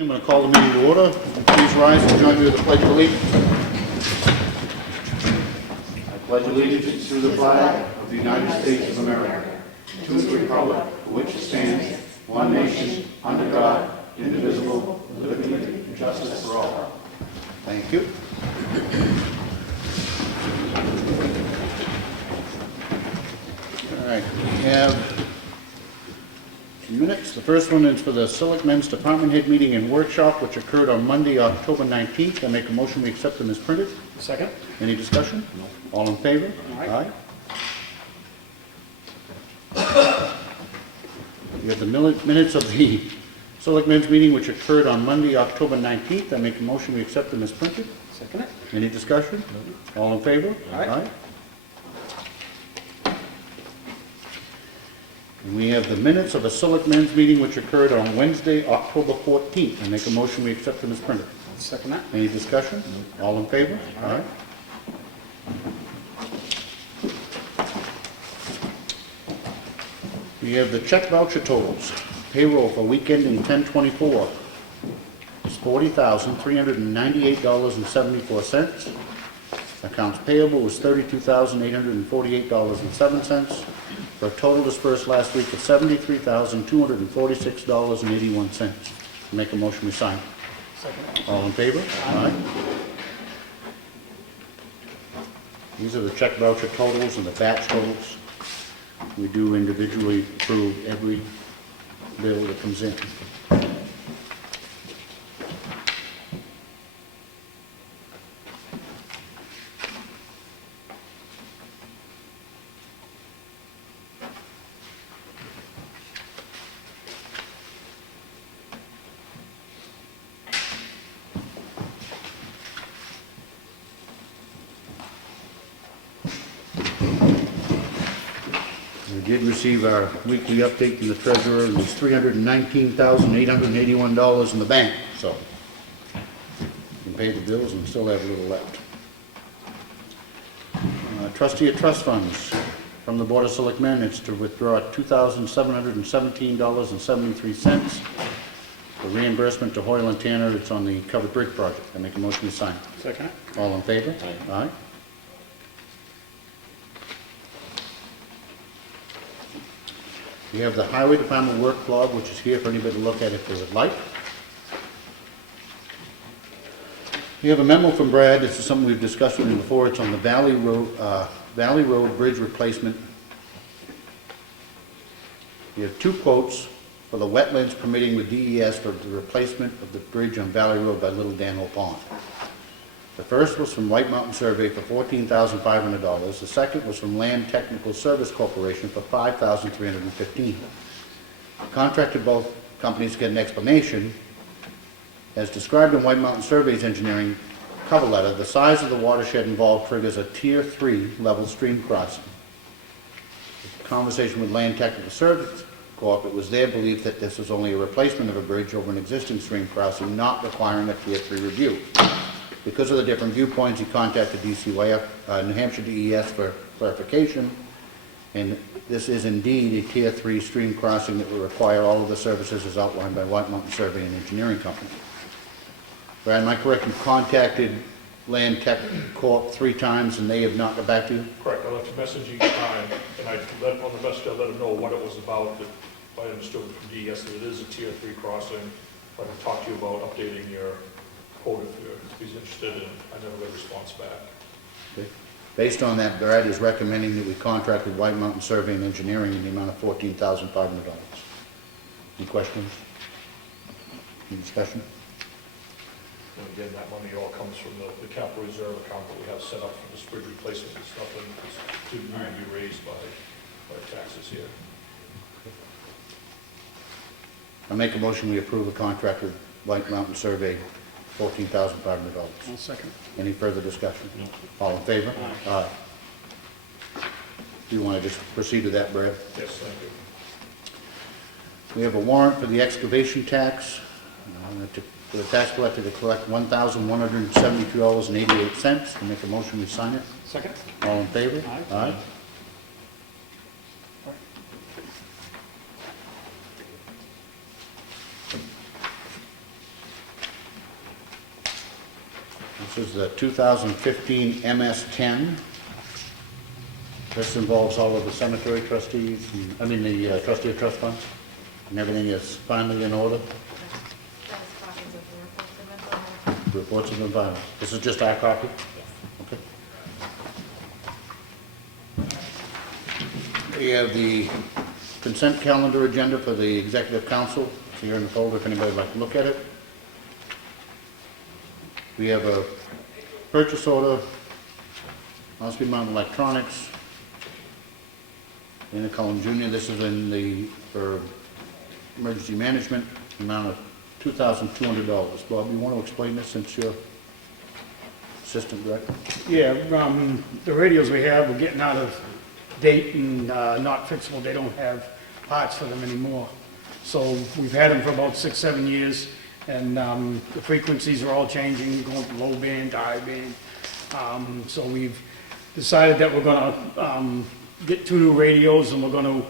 I'm going to call the meeting to order. Please rise and join me with the Pledge of Allegiance. I pledge allegiance to the flag of the United States of America, to the republic for which it stands, one nation, under God, indivisible, with liberty and justice for all. Thank you. All right, we have minutes. The first one is for the Selectmen's Department Head Meeting and Workshop, which occurred on Monday, October 19th. I make a motion we accept them as printed. Second. Any discussion? No. All in favor? Aye. We have the minutes of the Selectmen's Meeting, which occurred on Monday, October 19th. I make a motion we accept them as printed. Second. Any discussion? No. All in favor? Aye. And we have the minutes of a Selectmen's Meeting which occurred on Wednesday, October 14th. I make a motion we accept them as printed. Second that. Any discussion? No. All in favor? Aye. We have the check voucher totals. Payroll for week ending 10/24 is $40,398.74. Accounts payable was $32,848.07. For a total dispersed last week of $73,246.81. Make a motion we sign. Second. All in favor? Aye. These are the check voucher totals and the batch totals. We do individually approve every bill that comes in. We did receive our weekly update from the treasurer, and there's $319,881 in the bank, so we can pay the bills and still have a little left. Trustee of trust funds from the Board of Selectmen, it's to withdraw $2,717.73 for reimbursement to Hoyle and Tanner. It's on the covered bridge project. I make a motion to sign. Second. All in favor? Aye. We have the Highway Department work log, which is here for anybody to look at if they would like. We have a memo from Brad. This is something we've discussed with him before. It's on the Valley Road Bridge replacement. We have two quotes for the wetlands permitting with DES for the replacement of the bridge on Valley Road by Little Danville Pond. The first was from White Mountain Survey for $14,500. The second was from Land Technical Service Corporation for $5,315. Contracted both companies to get an explanation. As described in White Mountain Survey's engineering cover letter, the size of the watershed involved triggers a Tier 3 level stream crossing. In conversation with Land Technical Service Corp, it was their belief that this was only a replacement of a bridge over an existing stream crossing, not requiring a Tier 3 review. Because of the different viewpoints, he contacted DCYF, New Hampshire DES for clarification, and this is indeed a Tier 3 stream crossing that will require all of the services as outlined by White Mountain Survey and Engineering Company. Brad, am I correct? You contacted Land Tech Corp 3 times and they have not got back to you? Correct. I left a message each time, and I let on the message, I let them know what it was about. That I understood from DES that it is a Tier 3 crossing. I can talk to you about updating your quote if he's interested, and I never got a response back. Okay. Based on that, Brad is recommending that we contract with White Mountain Survey and Engineering in the amount of $14,500. Any questions? Any discussion? And again, that money all comes from the capital reserve account that we have set up for this bridge replacement. It's nothing that's didn't need to be raised by taxes here. I make a motion we approve a contract with White Mountain Survey, $14,500. I'll second. Any further discussion? No. All in favor? Aye. Do you want to just proceed with that, Brad? Yes, thank you. We have a warrant for the excavation tax, for the tax collector to collect $1,172.88. I make a motion we sign it. Second. All in favor? Aye. This is the 2015 MS-10. This involves all of the cemetery trustees, the trustee of trust funds, and everything is finally in order. That is copies of the reports of Reports have been filed. This is just our copy? Yes. Okay. We have the consent calendar agenda for the executive council. It's here in the folder if anybody would like to look at it. We have a purchase order, Ossipee Mountain Electronics, Dana Cullen Jr. This is for emergency management, amount of $2,200. Bob, you want to explain this since you're assistant director? Yeah, the radios we have, we're getting out of date and not fixable. They don't have parts for them anymore. So we've had them for about 6, 7 years, and the frequencies are all changing, going from low band to high band. So we've decided that we're gonna get 2 new radios, and we're gonna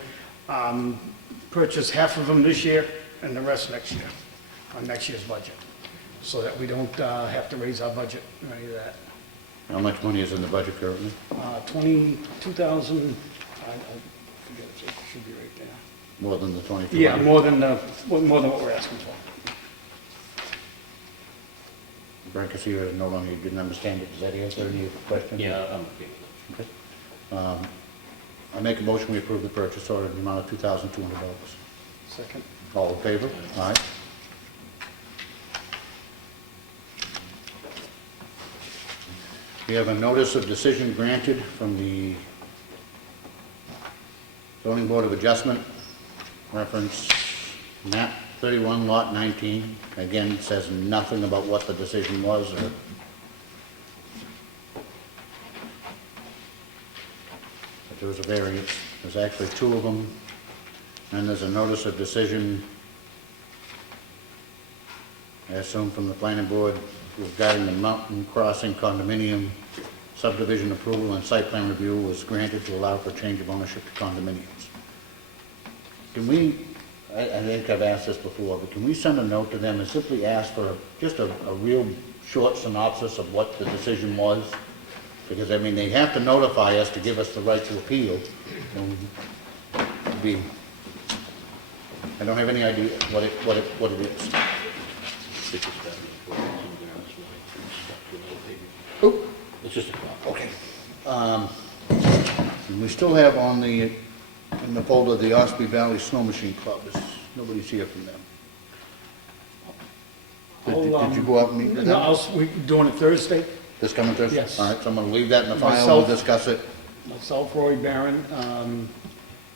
purchase half of them this year and the rest next year, on next year's budget, so that we don't have to raise our budget or any of that. How much money is in the budget currently? 22,000, I forget, it should be right there. More than the 22? Yeah, more than what we're asking for. Brankus here no longer didn't understand it. Does that answer any question? Yeah, I'm okay with Okay. I make a motion we approve the purchase order in the amount of $2,200. Second. All in favor? Aye. We have a notice of decision granted from the zoning board of adjustment, reference map 31, lot 19. Again, it says nothing about what the decision was or but there was a variance. There's actually 2 of them. And there's a notice of decision, I assume from the planning board, regarding the Mountain Crossing condominium subdivision approval and site plan review was granted to allow for change of ownership to condominiums. Can we, I think I've asked this before, but can we send a note to them and simply ask for just a real short synopsis of what the decision was? Because, I mean, they have to notify us to give us the right to appeal. And I don't have any idea what it is. Oh, It's just a copy. okay. And we still have in the folder, the Ossipee Valley Snow Machine Club. Nobody's here from them. Did you go out and meet with them? No, we're doing it Thursday. This coming Thursday? Yes. All right, so I'm going to leave that in the file, we'll Myself. discuss it. Myself, Roy Barron,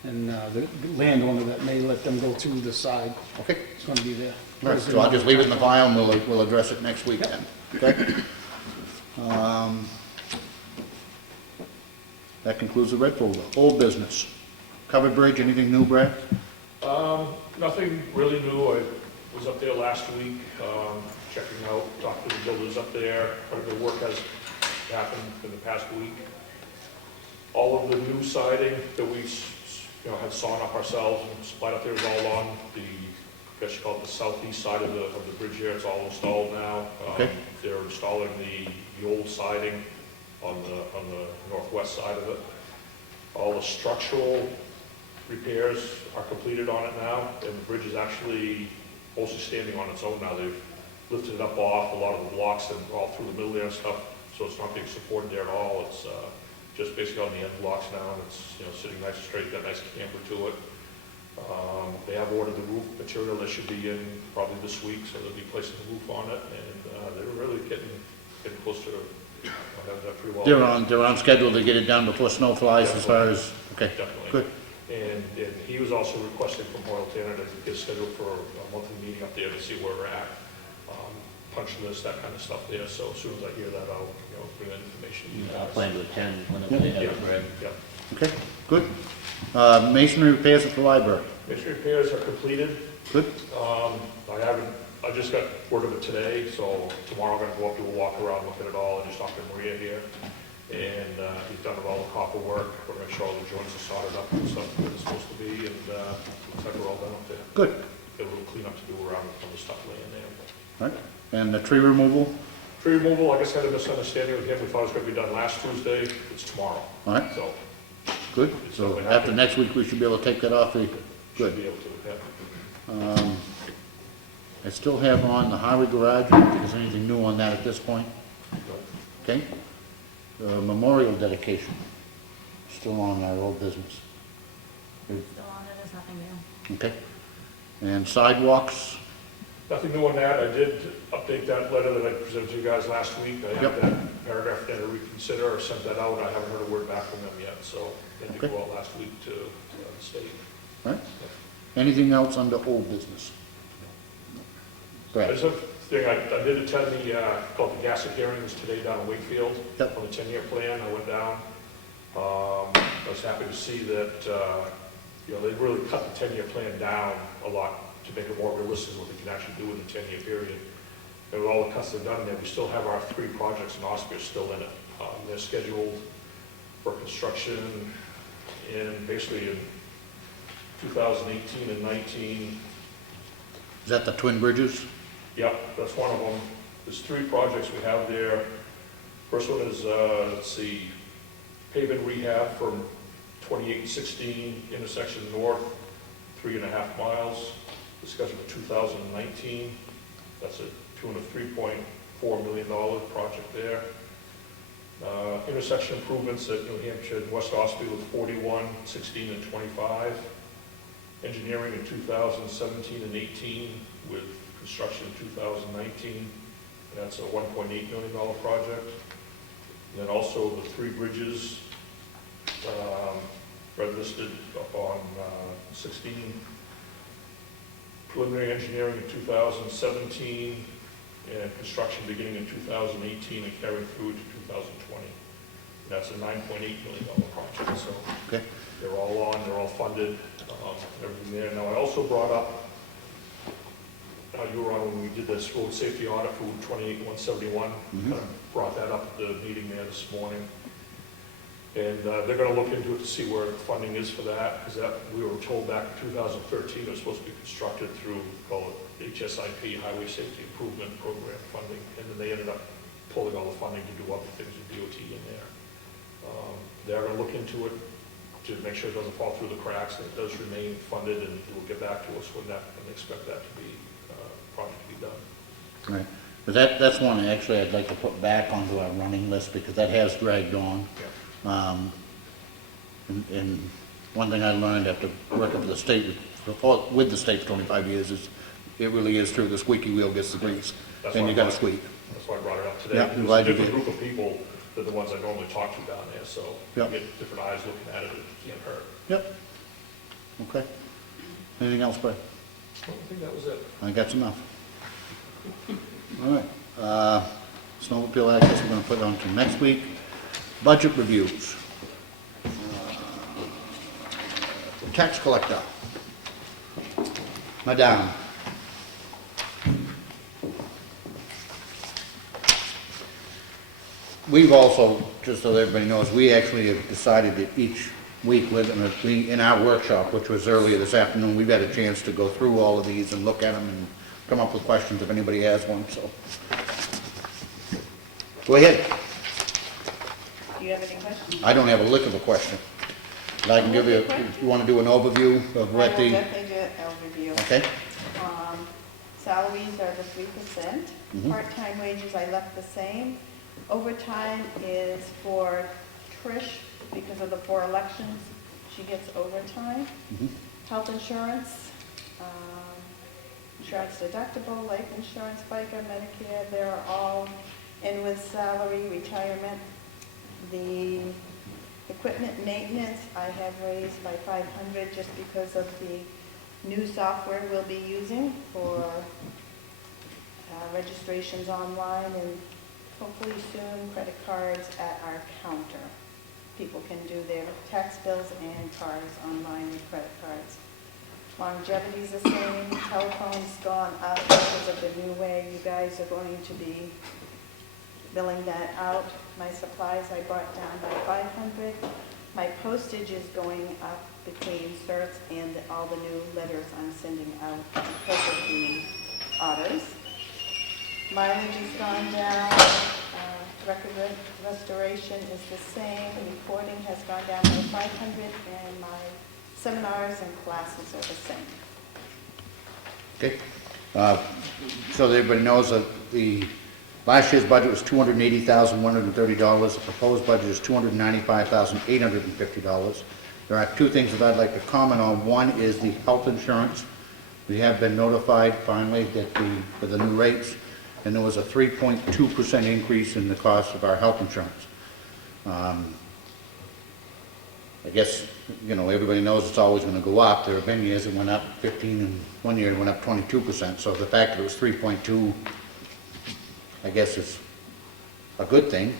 and the landowner that may let them go to the side. Okay. It's gonna be there. All right, so I'll just leave it in the file, and we'll address it next week then. Okay? That concludes the red folder. Old business. Covered bridge, anything new, Brad? Nothing really new. I was up there last week, checking out, talking to the builders up there. Quite a bit of work has happened in the past week. All of the new siding that we, have sawn up ourselves and supplied up there is all on the, I guess you call it the southeast side of the bridge here. It's all installed now. Okay. They're installing the old siding on the northwest side of it. All the structural repairs are completed on it now, and the bridge is actually mostly standing on its own now. They've lifted it up off a lot of the blocks and all through the middle there and stuff, so it's not being supported there at all. It's just basically on the end blocks now, and it's sitting nice and straight, got nice camber to it. They have ordered the roof material that should be in probably this week, so they'll be placing the roof on it, and they're really getting close to have that pretty well. They're on schedule to get it done before snow flies as far as, okay, Definitely. good. And he was also requesting from Hoyle Tanner to get scheduled for a monthly meeting up there to see where we're at, punch list, that kind of stuff there. So as soon as I hear that, I'll bring that information to you I guys. plan to attend whenever they have it, Brad. Yeah. Okay, good. Masonry repairs at the library. Masonry repairs are completed. Good. I just got word of it today, so tomorrow I'm gonna go up, do a walk around, look at it all, and just talk to Maria here. And he's done all the copper work, we're gonna make sure all the joints are soldered up and stuff that it's supposed to be, and looks like we're all done up there. Good. Got a little cleanup to do around some of the stuff laying there. All right. And the tree removal? Tree removal, I guess I had a misunderstanding with him, we thought it was gonna be done last Tuesday, it's tomorrow. All right, So, good. So after next week, we should be able to take that off the, should good. be able to, yeah. I still have on the highway garage, I don't think there's anything new on that at this point, okay? Memorial dedication, still on our old business, Still on it, there's nothing new. okay? And sidewalks, Nothing new on that, I did update that letter that I presented to you guys last week, I Yep. have that paragraph there to reconsider, or sent that out, I haven't heard a word back from them yet, so, they did Okay. go out last week to the state. all right? Anything else under old business? I Brad? just have a thing, I did attend called the GASIC hearings today down in Wakefield. Yep. On the 10-year plan, I went down. I was happy to see that, they really cut the 10-year plan down a lot to make it more realistic what they can actually do in the 10-year period. And with all the cuts they've done there, we still have our 3 projects in Ossipee are still in it. They're scheduled for construction basically in 2018 and 19. Is that the Twin Bridges? Yep, that's one of them. There's 3 projects we have there. First one is, let's see, pavement rehab from 2816 intersection north, 3.5 miles. Discussion for 2019. That's a tune of $3.4 million project there. Intersection improvements at New Hampshire and West Ossipee with 41, 16, and 25. Engineering in 2017 and 18 with construction in 2019. That's a $1.8 million project. And then also the 3 bridges red listed up on 16. Preliminary engineering in 2017 and construction beginning in 2018 and carrying through to 2020. And that's a $9.8 million project. So Okay, they're all on, they're all funded, everything there. Now, I also brought up, you were on when we did this road safety audit for 28171, kind of brought that up at the meeting there this morning. And they're gonna look into it to see where funding is for that, because that, we were told back in 2013, it was supposed to be constructed through, call it HSIP, Highway Safety Improvement Program funding, and then they ended up pulling all the funding to do other things with DOT in there. They're gonna look into it to make sure it doesn't fall through the cracks, and it does remain funded, and will get back to us when they expect that to be, project to be done. all right. But that's one actually I'd like to put back onto our running list because that has dragged on. And one thing I learned after working for the state, with the state for 25 years is it really is true, the squeaky wheel gets the grease, and you gotta squeak. That's why I brought it up today. Yeah, I'm There's glad a you different did. group of people than the ones I normally talk to down there, so you Yeah. get different eyes looking at it, it can't hurt. Yep. Okay. Anything else, Brad? I think that was it. I think that's enough. All right. Snowmobile access, we're gonna put on to next week. Budget reviews. Tax collector. Madame. We've also, just so everybody knows, we actually have decided that each week in our workshop, which was earlier this afternoon, we've had a chance to go through all of these and look at them and come up with questions if anybody has one, so. Go ahead. Do you have any questions? I don't have a lick of a question. But I can give you, if you want to do an overview of I what will the, definitely do an overview. okay? Salaries are the 3%. Mhm. Part-time wages I left the same. Overtime is for Trish, because of the 4 elections, she gets overtime. Mhm. Health insurance, insurance deductible, life insurance, FICA, Medicare, they're all in with salary, retirement. The equipment maintenance, I have raised by 500 just because of the new software we'll be using for registrations online and hopefully soon credit cards at our counter. People can do their tax bills and cars online with credit cards. Longevity's the same, telephone's gone up because of the new way you guys are going to be billing that out. My supplies I brought down by 500. My postage is going up between certs and all the new letters I'm sending out because of the auditors. Mileage has gone down, record restoration is the same, recording has gone down by 500, and my seminars and classes are the same. Okay. So that everybody knows that the last year's budget was $280,130. The proposed budget is $295,850. There are two things that I'd like to comment on. One is the health insurance. We have been notified finally that for the new rates, and there was a 3.2% increase in the cost of our health insurance. I guess, everybody knows it's always going to go up. There have been years it went up 15, and one year it went up 22%. So the fact that it was 3.2, I guess, is a good thing.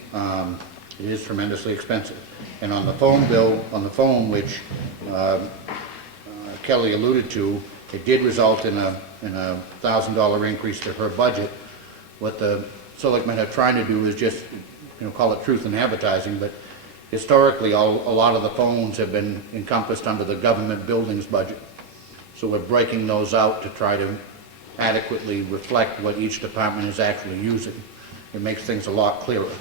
It is tremendously expensive. And on the phone bill, which Kelly alluded to, it did result in a $1,000 increase to her budget. What the selectmen are trying to do is just, call it truth in advertising, but historically, a lot of the phones have been encompassed under the government buildings budget. So we're breaking those out to try to adequately reflect what each department is actually using. It makes things a lot clearer.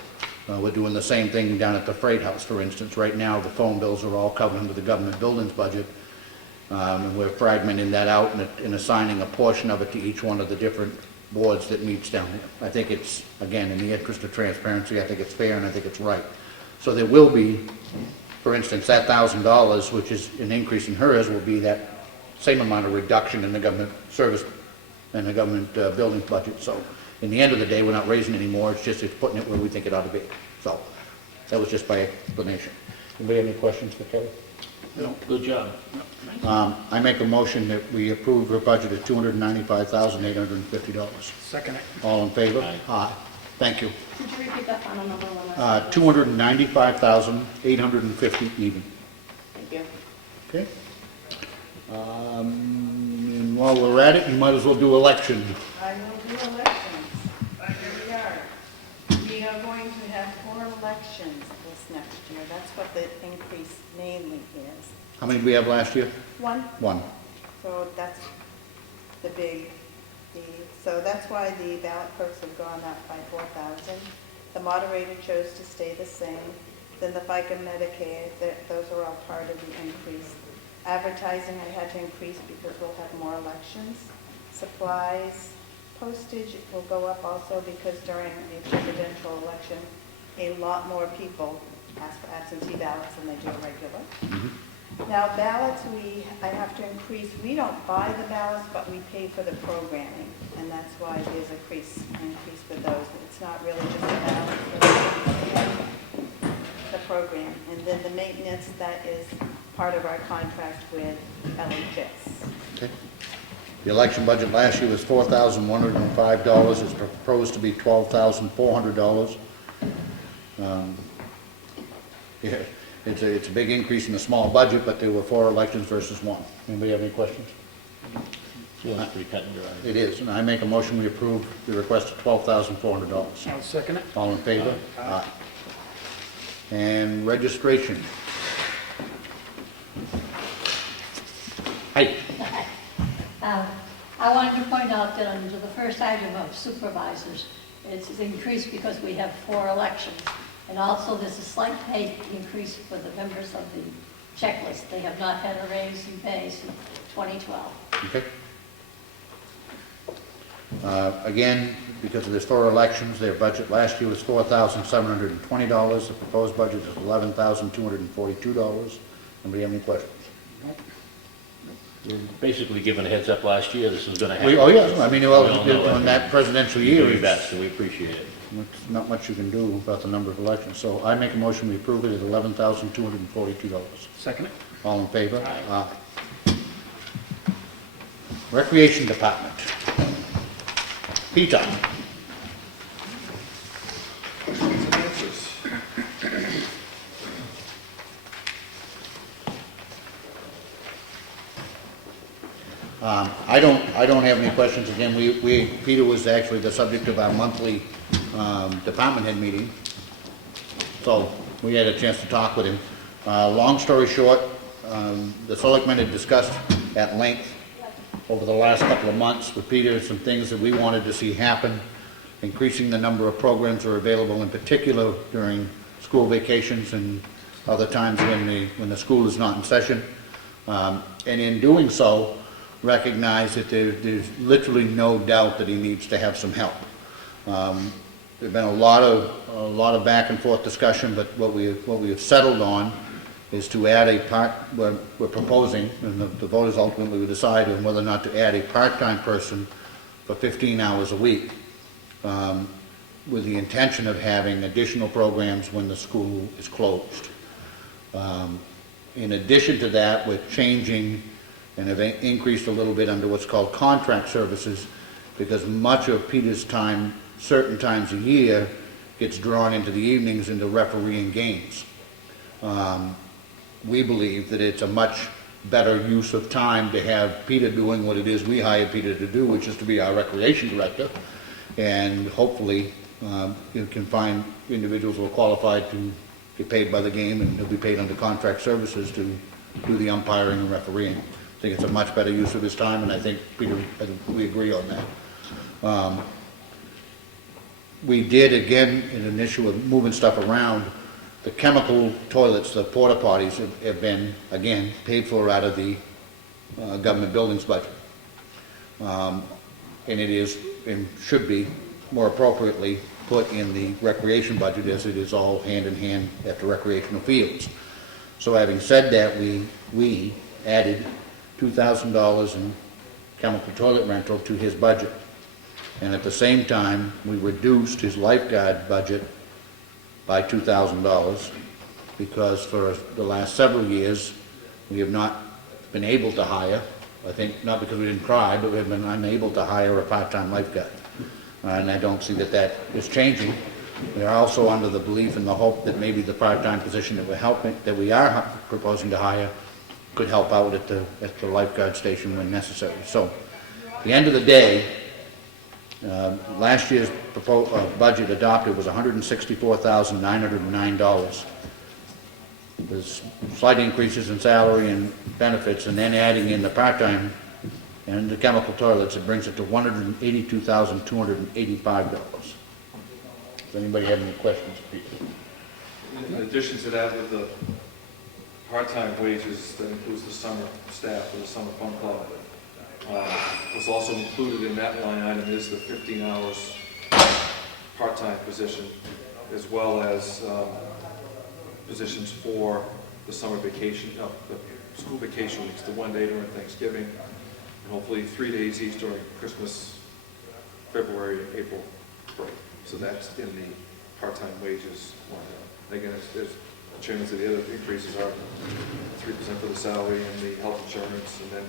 We're doing the same thing down at the Freight House, for instance. Right now, the phone bills are all covered under the government buildings budget. And we're fragmenting that out and assigning a portion of it to each one of the different boards that meets down there. I think it's, again, in the interest of transparency, I think it's fair and I think it's right. So there will be, for instance, that $1,000, which is an increase in hers, will be that same amount of reduction in the government service and the government buildings budget. So in the end of the day, we're not raising any more, it's putting it where we think it ought to be. So that was just my explanation. Anybody have any questions for Kelly? No. Good job. I make a motion that we approve her budget at $295,850. Second it. All in favor? Aye. Could Thank you. you repeat that final number one more time? $295,850 even. Thank you. Okay? And while we're at it, you might as well do election. I will do elections. Here we are. We are going to have 4 elections this next year. That's what the increase mainly is. How many did we have last year? 1. One. So that's the big, so that's why the ballot clerks have gone up by 4,000. The moderator chose to stay the same. Then the FICA Medicaid, those are all part of the increase. Advertising I had to increase because we'll have more elections. Supplies, postage will go up also because during a presidential election, a lot more people ask for absentee ballots than they do a regular. Now ballots, I have to increase, we don't buy the ballots, but we pay for the programming, and that's why there's an increase for those. It's not really just the ballots, but the program. And then the maintenance, that is part of our contract with LHS. Okay. The election budget last year was $4,105. It's proposed to be $12,400. Yeah, it's a big increase in a small budget, but there were 4 elections versus 1. Anybody have any questions? Well, that's pretty cut and dry. It is, and I make a motion we approve the request of $12,400. I'll second it. All in favor? Aye. And registration. Hi. I wanted to point out that under the first item of supervisors, it's increased because we have 4 elections. And also there's a slight pay increase for the members of the checklist. They have not had a raise in pay since 2012. Okay. Again, because of the 4 elections, their budget last year was $4,720. The proposed budget is $11,242. Anybody have any questions? We were basically given a heads up last year, this was gonna happen. Oh, yes, I mean, We well, all know on it. that presidential You year, do your it's best, and we appreciate it. not much you can do about the number of elections. So I make a motion we approve it at $11,242. Second it. All in favor? Aye. Recreation Department. Peter. I don't have any questions. Again, Peter was actually the subject of our monthly department head meeting. So we had a chance to talk with him. Long story short, the selectmen had discussed at length over the last couple of months with Peter some things that we wanted to see happen increasing the number of programs that are available, in particular during school vacations and other times when the school is not in session. And in doing so, recognize that there's literally no doubt that he needs to have some help. There's been a lot of back and forth discussion, but what we have settled on is to add we're proposing, and the voters ultimately will decide on whether or not to add a part-time person for 15 hours a week, with the intention of having additional programs when the school is closed. In addition to that, we're changing and have increased a little bit under what's called contract services, because much of Peter's time, certain times a year, gets drawn into the evenings into refereeing games. We believe that it's a much better use of time to have Peter doing what it is we hired Peter to do, which is to be our recreation director, and hopefully you can find individuals who are qualified to get paid by the game, and they'll be paid under contract services to do the umpiring and refereeing. I think it's a much better use of his time, and I think Peter, we agree on that. We did, again, in an issue of moving stuff around, the chemical toilets, the porta potties have been, again, paid for out of the government buildings budget. And it is, and should be, more appropriately put in the recreation budget, as it is all hand in hand at the recreational fields. So having said that, we added $2,000 in chemical toilet rental to his budget. And at the same time, we reduced his lifeguard budget by $2,000, because for the last several years, we have not been able to hire, I think not because we didn't try, but we've been unable to hire a part-time lifeguard. And I don't see that that is changing. We are also under the belief and the hope that maybe the part-time position that we are proposing to hire could help out at the lifeguard station when necessary. So, at the end of the day, last year's budget adopted was $164,909. There's slight increases in salary and benefits, and then adding in the part-time and the chemical toilets, it brings it to $182,285. Does anybody have any questions, Pete? In addition to that, with the part-time wages, that includes the summer staff for the summer fun club. What's also included in that line item is the 15 hours part-time position, as well as positions for the summer vacation, the school vacation weeks, the 1 day during Thanksgiving, and hopefully 3 days each during Christmas, February, and April break. So that's in the part-time wages line item. Again, as the chairman said, the other increases are 3% for the salary and the health insurance, and then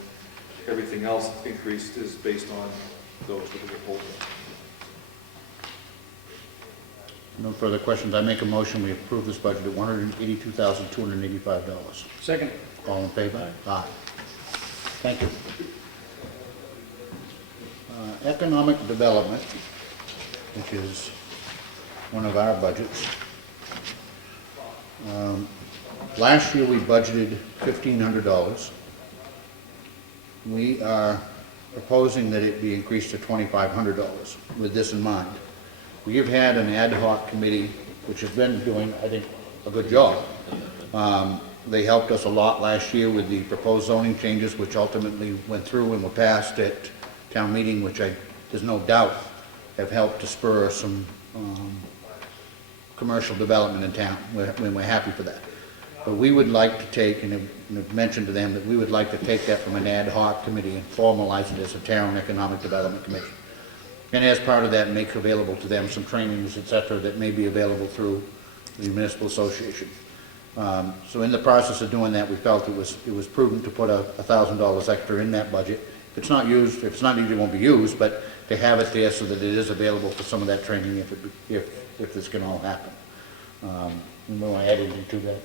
everything else increased is based on those with the withholding. No further questions. I make a motion, we approve this budget at $182,285. Second. All in favor? Aye. Thank you. Economic development, which is one of our budgets. Last year we budgeted $1,500. We are proposing that it be increased to $2,500 with this in mind. We have had an ad hoc committee which has been doing, I think, a good job. They helped us a lot last year with the proposed zoning changes, which ultimately went through and were passed at town meeting, which there's no doubt have helped to spur some commercial development in town. We're happy for that. But we would like to take, and I've mentioned to them that we would like to take that from an ad hoc committee and formalize it as a town economic development committee. And as part of that, make available to them some trainings, et cetera, that may be available through the municipal association. So in the process of doing that, we felt it was prudent to put $1,000 extra in that budget. If it's not used, if it's not used, it won't be used, but to have it there so that it is available for some of that training if this can all happen. You want to add anything to that?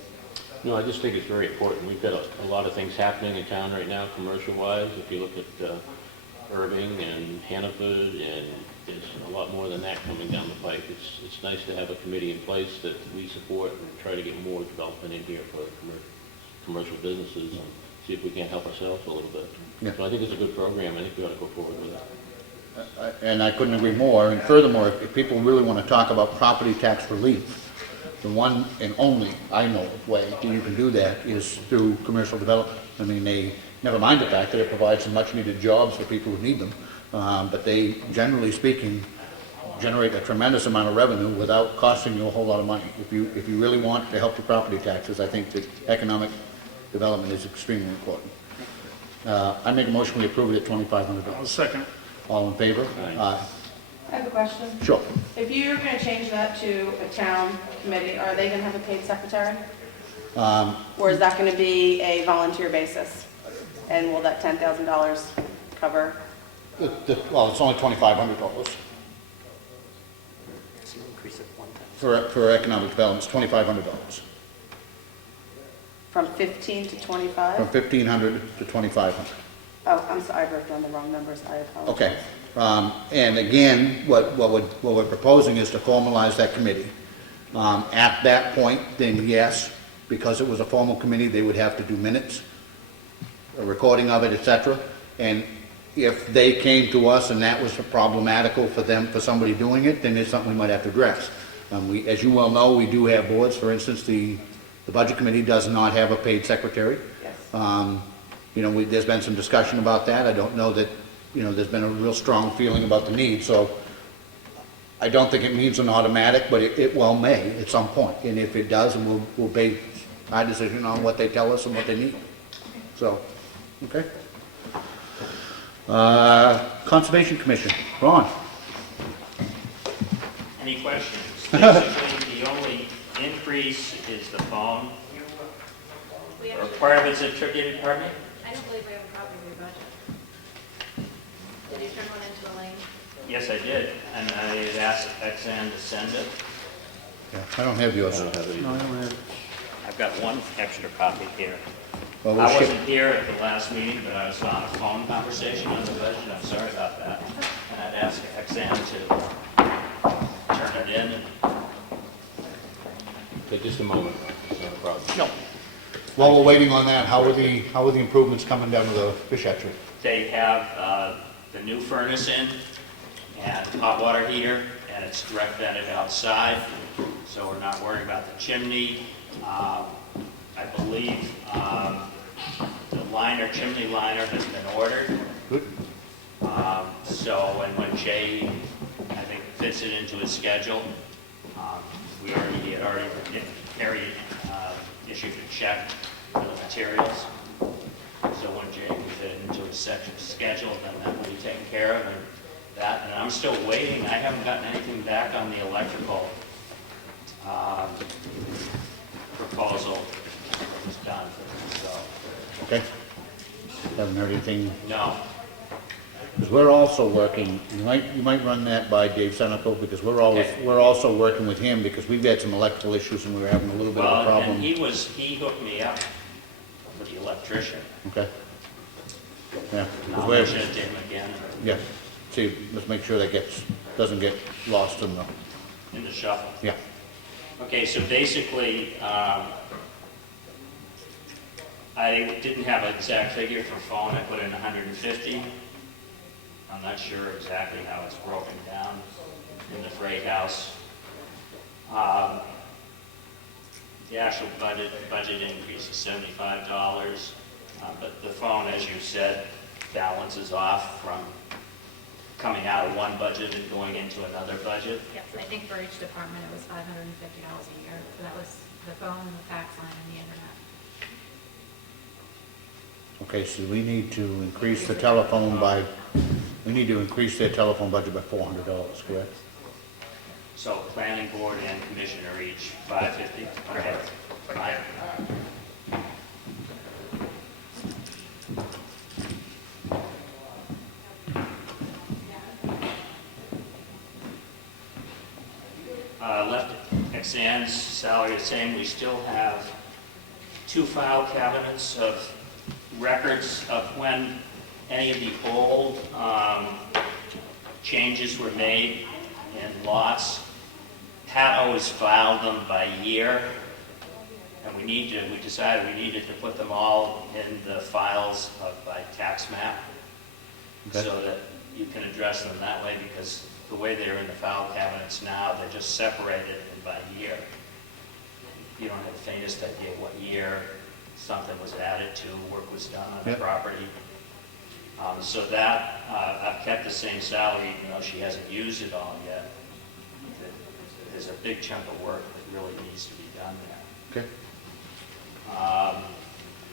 No, I just think it's very important. We've got a lot of things happening in town right now, commercial-wise. If you look at Irving and Hannaford, and there's a lot more than that coming down the pike. It's nice to have a committee in place that we support and try to get more development in here for commercial businesses and see if we can't help ourselves a little bit. Yeah. So I think it's a good program. I think we ought to go forward with it. and I couldn't agree more, and furthermore, if people really want to talk about property tax relief, the one and only, I know, way that you can do that is through commercial development. I mean, they, never mind the fact that it provides some much-needed jobs for people who need them, but they, generally speaking, generate a tremendous amount of revenue without costing you a whole lot of money. If you really want to help your property taxes, I think that economic development is extremely important. I make a motion we approve it at $2,500. I'll second. All in favor? Aye. I have a question. Sure. If you're going to change that to a town committee, are they going to have a paid secretary? Or is that going to be a volunteer basis? And will that $10,000 cover? Well, it's only $2,500. For economic development, it's $2,500. From 15 to 25? From $1,500 to $2,500. Oh, I'm sorry, I wrote down the wrong numbers, I apologize. Okay. And again, what we're proposing is to formalize that committee. At that point, then yes, because it was a formal committee, they would have to do minutes, a recording of it, etc. And if they came to us and that was problematical for them, for somebody doing it, then it's something we might have to address. As you well know, we do have boards. For instance, the Budget Committee does not have a paid secretary. Yes. You know, there's been some discussion about that. I don't know that, you know, there's been a real strong feeling about the need, so I don't think it means an automatic, but it well may at some point. And if it does, and we'll base our decision on what they tell us and what they need. So, okay. Conservation Commission, Ron. Any questions? Basically, the only increase is the phone, We or actually, part of it's attributed, pardon me? I don't believe we have a copy of your budget. Did you turn one into Elaine? Yes, I did, and I had asked Exxon to send it. Yeah, I don't have yours. I don't have it either. No, I don't have it. I've got one extra copy here. Well, we'll I ship- wasn't here at the last meeting, but I was on a phone conversation on the budget, I'm sorry about that. And I'd asked Exxon to turn it in, and Okay, just a moment, no problem. no, While we're waiting on that, how are the improvements coming down to the fish hatchery? they have the new furnace in, and hot water heater, and it's direct vented outside, so we're not worried about the chimney. I believe the chimney liner has been ordered. Good. So, and when Jay, I think, fits it into his schedule, he had already issued a check for the materials. So when Jay can fit it into his section schedule, then that will be taken care of. And I'm still waiting. I haven't gotten anything back on the electrical proposal that was done. So, Okay. Haven't heard anything. no. Because we're also working, you might run that by Dave Senecal, because we're Okay. also working with him, because we've had some electrical issues and we were having a little bit of a Well, problem. and he hooked me up with the electrician. Okay. Yeah. 'Cause I'll we're- mention it to him again Yeah. See, let's make sure that doesn't get lost in the, in the shuffle. yeah. Okay, so basically, I didn't have an exact figure for phone. I put in 150. I'm not sure exactly how it's broken down in the freight house. The actual budget increase is $75, but the phone, as you said, balances off from coming out of one budget and going into another budget. Yes, I think for each department it was $550 a year. So that was the phone and the fax line and the internet. Okay, so we need to increase the telephone by, we need to increase their telephone budget by $400, correct? So planning board and commission are each $550. Okay. Fine. Left Exxon's salary the same. We still have 2 file cabinets of records of when any of the old changes were made in lots. Pat always filed them by year, and we decided we needed to put them all in the files by tax map, Okay. so that you can address them that way, because the way they're in the file cabinets now, they're just separated by year. You don't have the faintest idea what year something was added to, work was done on the Yep. property. So that, I've kept the same salary, even though she hasn't used it all yet. There's a big chunk of work that really needs to be done there. Okay.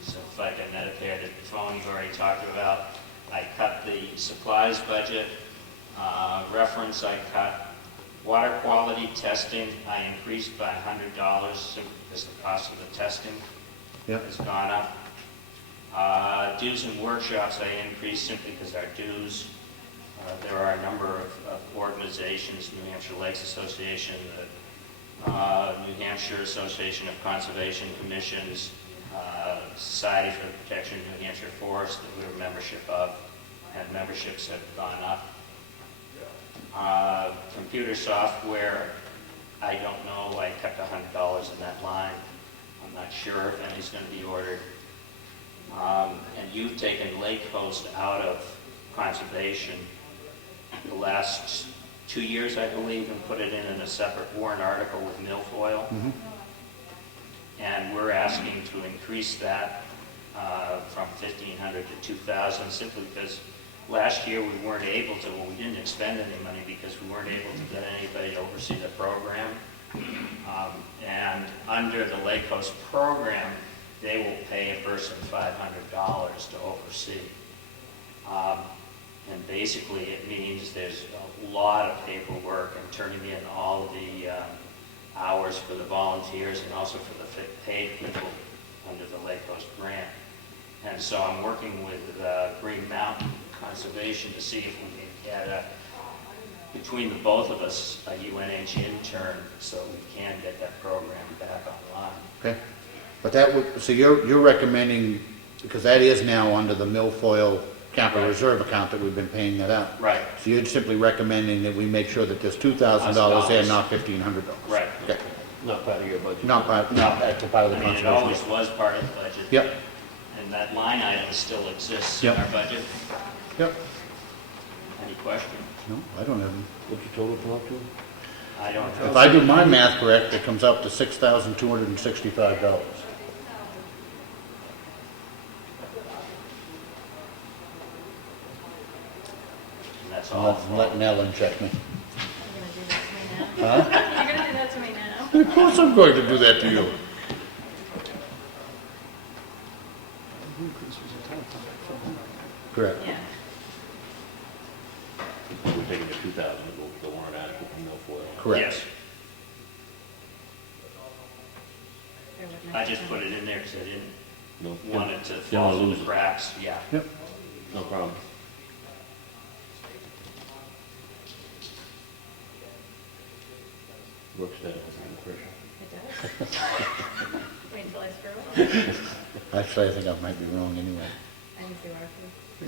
So if I can edit the phone you've already talked about, I cut the supplies budget. Reference, I cut. Water quality testing, I increased by $100 simply because the cost of the testing Yep. has gone up. Dues and workshops, I increased simply because our dues, there are a number of organizations, New Hampshire Lakes Association, the New Hampshire Association of Conservation Commissions, Society for the Protection of New Hampshire Forests that we're a membership of, and memberships have gone up. Computer software, I don't know, I kept $100 in that line. I'm not sure if any's going to be ordered. And you've taken Lake Coast out of conservation the last 2 years, I believe, and put it in a separate warrant article with milfoil. Mhm. And we're asking to increase that from $1,500 to $2,000, simply because last year we weren't able to, well, we didn't expend any money because we weren't able to get anybody to oversee the program. And under the Lake Coast program, they will pay a person $500 to oversee. And basically it means there's a lot of paperwork and turning in all the hours for the volunteers and also for the paid people under the Lake Coast grant. And so I'm working with Green Mountain Conservation to see if we can get between the both of us, a UNH intern, so we can get that program back online. Okay. But that would, so you're recommending, because that is now under the milfoil capital Right. reserve account that we've been paying that out. Right, So you're simply recommending that we make sure that there's $2,000 there, not $1,500? right. Okay. Not part of your budget. Not part of the I mean, it conservation. always was part of the budget. Yep, And that line item still exists in Yep. our budget. yep. Any question? No, I don't have any. What's your total come up to? I don't If know. I do my math correct, it comes up to $6,265. And that's all. I'm letting Ellen check me. You're Huh? gonna do that to me now? Of course I'm going to do that to you. Correct. Yeah. We're taking the 2,000 to go for the warrant article from milfoil. Correct. Yes, I just put it in there because I didn't No, want it to don't fall wanna through lose the it. cracks, yeah. Yep. No problem. Works better under pressure. It does. Wait until I screw up. Actually, I think I might be wrong anyway. I need to see what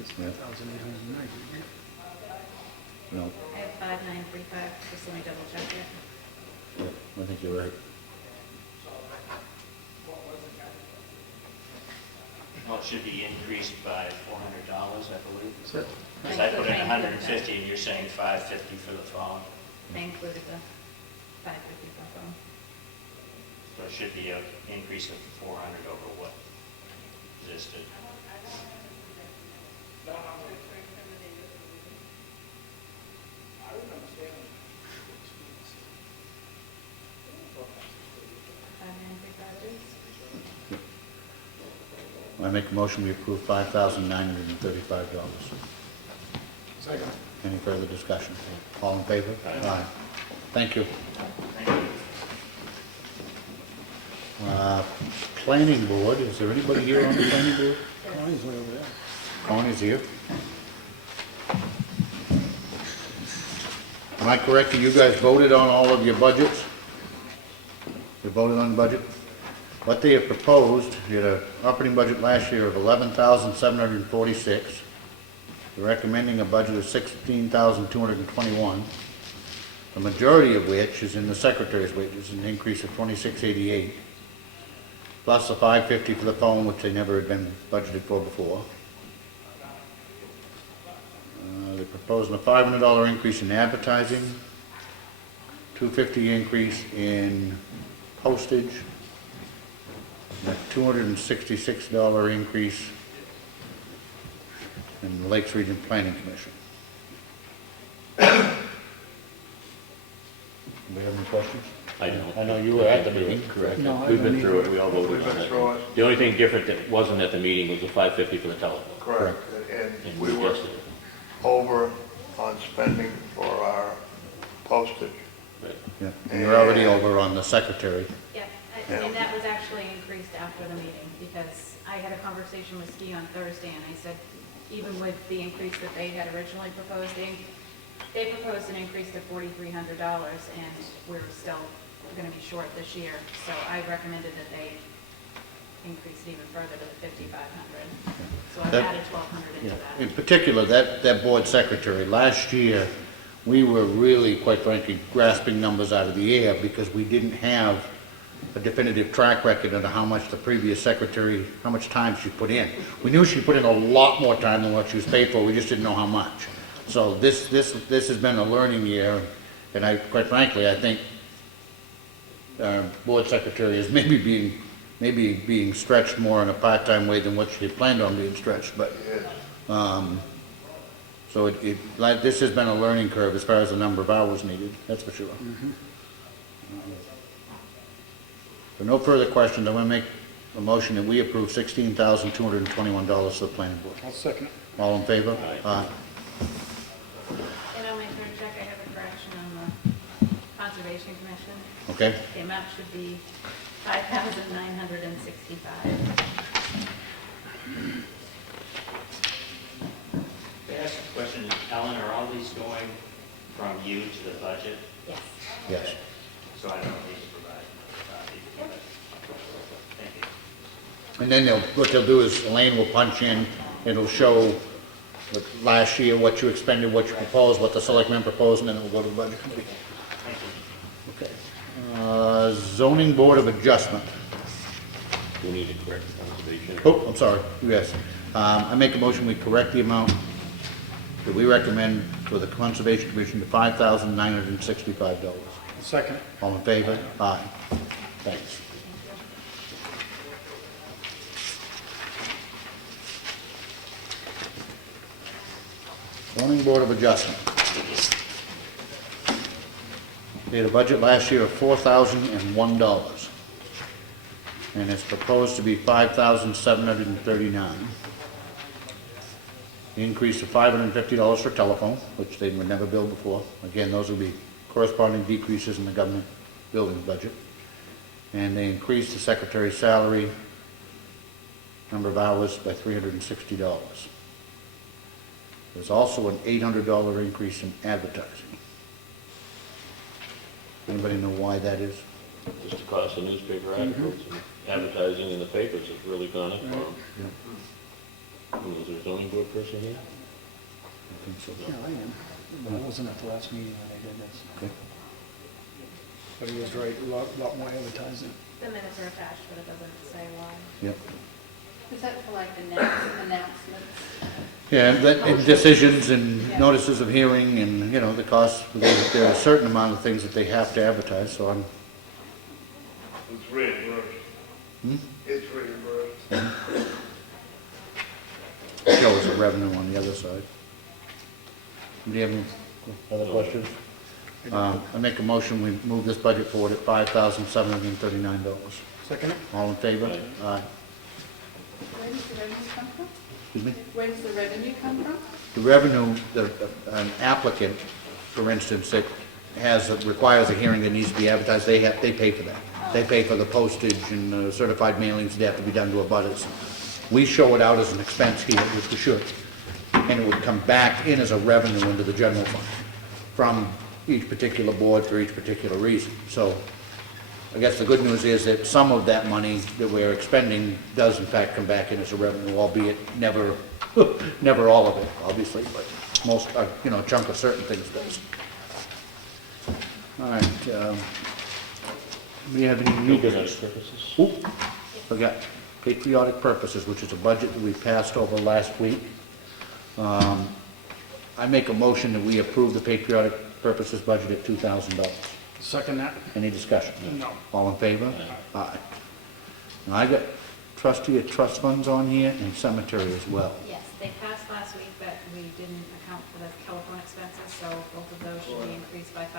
It's Yeah. 5,890. No, I have 5935, just let me double check it. yep, I think you're right. Well, it should be increased by $400, I believe. Yep. Because I put in 150 and you're saying 550 for the phone. I included the 550 for phone. So it should be an increase of 400 over what existed. I make a motion, we approve $5,935. Second. Any further discussion? All in favor? Aye. Thank you. Thank you. Planning board, is there anybody here on the planning board? Connie's way over there. Connie's here. Am I correct that you guys voted on all of your budgets? You voted on the budget? What they have proposed, you had an operating budget last year of $11,746. They're recommending a budget of $16,221. The majority of which is in the secretary's wages, an increase of $2688. Plus the $550 for the phone, which they never had been budgeted for before. The proposing a $500 increase in advertising, $250 increase in postage, and a $266 increase in the Lakes Region Planning Commission. Do we have any questions? I don't. I know you were at the meeting. Correct. No, I We've don't been through either. it, we all voted We've on been through it. it. The only thing different that wasn't at the meeting was the $550 for the telephone. Correct. And And we were adjusted it. over on spending for our postage. Right. Yeah, and you're already over on the secretary. Yeah, and that was actually increased after the meeting, because I had a conversation with Ski on Thursday, and I said, even with the increase that they had originally proposed, they proposed an increase to $4,300, and we're still gonna be short this year, so I recommended that they increase it even further to the $5,500. So I've That- added $1,200 into In that. particular, that board secretary, last year, we were really, quite frankly, grasping numbers out of the air because we didn't have a definitive track record on how much the previous secretary, how much time she put in. We knew she put in a lot more time than what she was paid for, we just didn't know how much. So this has been a learning year, and I, quite frankly, I think our board secretary is maybe being stretched more in a part-time way than what she had planned on being stretched, but, Yes. so like, this has been a learning curve as far as the number of hours needed, that's for sure. For no further questions, I'm gonna make a motion that we approve $16,221 for the planning board. I'll second it. All in favor? Aye. And on my third check, I have a correction on the Conservation Commission. Okay, The amount should be $5,965. May I ask a question, Ellen, are all these going from you to the budget? Yes. yes. So I don't need to provide a copy? Thank you. And then what they'll do is Elaine will punch in, it'll show what last year, what you expended, what you proposed, what the selectmen proposed, and then it will go to the budget committee. Thank you. Okay. Zoning Board of Adjustment. We need to correct the conservation. Oh, I'm sorry, yes. I make a motion, we correct the amount that we recommend for the Conservation Commission to $5,965. Second it. All in favor? Aye. Thanks. Zoning Board of Adjustment. They had a budget last year of $4,001, and it's proposed to be $5,739. The increase of $550 for telephone, which they would never billed before. Again, those will be corresponding decreases in the government building budget. And they increased the secretary's salary, number of hours, by $360. There's also an $800 increase in advertising. Anybody know why that is? Just the cost of newspaper articles and advertising in the papers has really gone up for them. Was there a zoning board person here? I think so. Yeah, I am. But I wasn't at the last meeting when they did this. Okay. But he was right, a lot more advertising. The minutes are attached, but it doesn't say why. Yep. Is that for like the next announcements? Yeah, and decisions and notices of hearing and, you know, the cost, there are a certain amount of things that they have to advertise, so I'm, It's reimbursed. It's reimbursed. shows the revenue on the other side. Do you have any other questions? I make a motion, we move this budget forward at $5,739. Second it. All in favor? Aye. Where does the revenue come from? Excuse me? Where does the revenue come from? The revenue, an applicant, for instance, that requires a hearing that needs to be advertised, they pay for that. They pay for the postage and certified mailings that have to be done to abutters. We show it out as an expense here, which we should, and it would come back in as a revenue into the general fund from each particular board for each particular reason. So I guess the good news is that some of that money that we're expending does in fact come back in as a revenue, albeit never all of it, obviously, but most, you know, a chunk of certain things does. All right, we have any new business? Purposes? Oop, forgot, patriotic purposes, which is a budget that we passed over last week. I make a motion that we approve the patriotic purposes budget at $2,000. Second that? Any discussion? No. All in favor? Aye. Now, I got trustee of trust funds on here and cemetery as well. Yes, they passed last week, but we didn't account for the telephone expenses, so both of those should be increased by $550.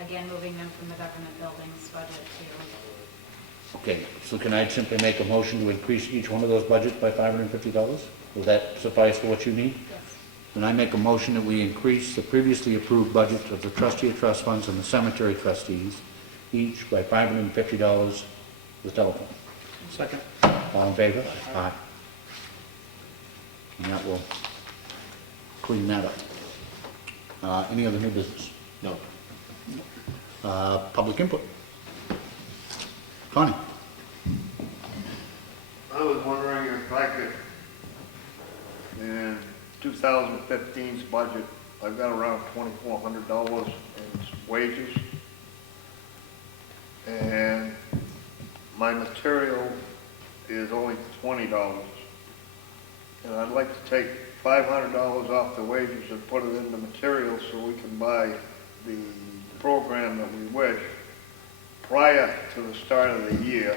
Again, moving them from the government buildings budget to, Okay, so can I simply make a motion to increase each one of those budgets by $550? Will that suffice for what you need? yes. Then I make a motion that we increase the previously approved budget of the trustee of trust funds and the cemetery trustees, each by $550 for the telephone. Second? All in favor? Aye. And that will clean that up. Any other new business? No. Public input? Connie? I was wondering if I could, in 2015's budget, I've got around $2,400 in wages. And my material is only $20. And I'd like to take $500 off the wages and put it in the material so we can buy the program that we wish prior to the start of the year,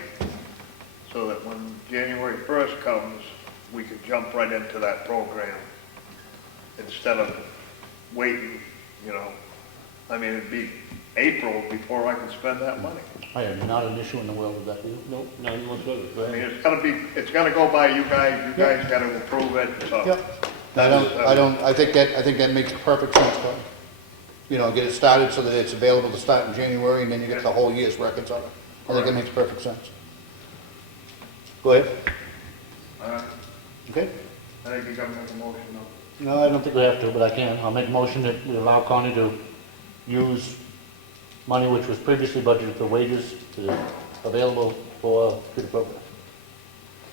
so that when January 1st comes, we could jump right into that program instead of waiting, you know. I mean, it'd be April before I can spend that money. I am not an issue in the world with that deal. Nope, none whatsoever. Go I mean, ahead. it's gonna go by you guys gotta approve it, so. Yep. I think that makes perfect sense, Connie. You know, get it started so that it's available to start in January, and then you get the whole year's records on it. I think that makes perfect sense. Go ahead. Okay? I think you gotta make a motion though. No, I don't think we have to, but I can. I'll make a motion that we allow Connie to use money which was previously budgeted for wages that is available for the program.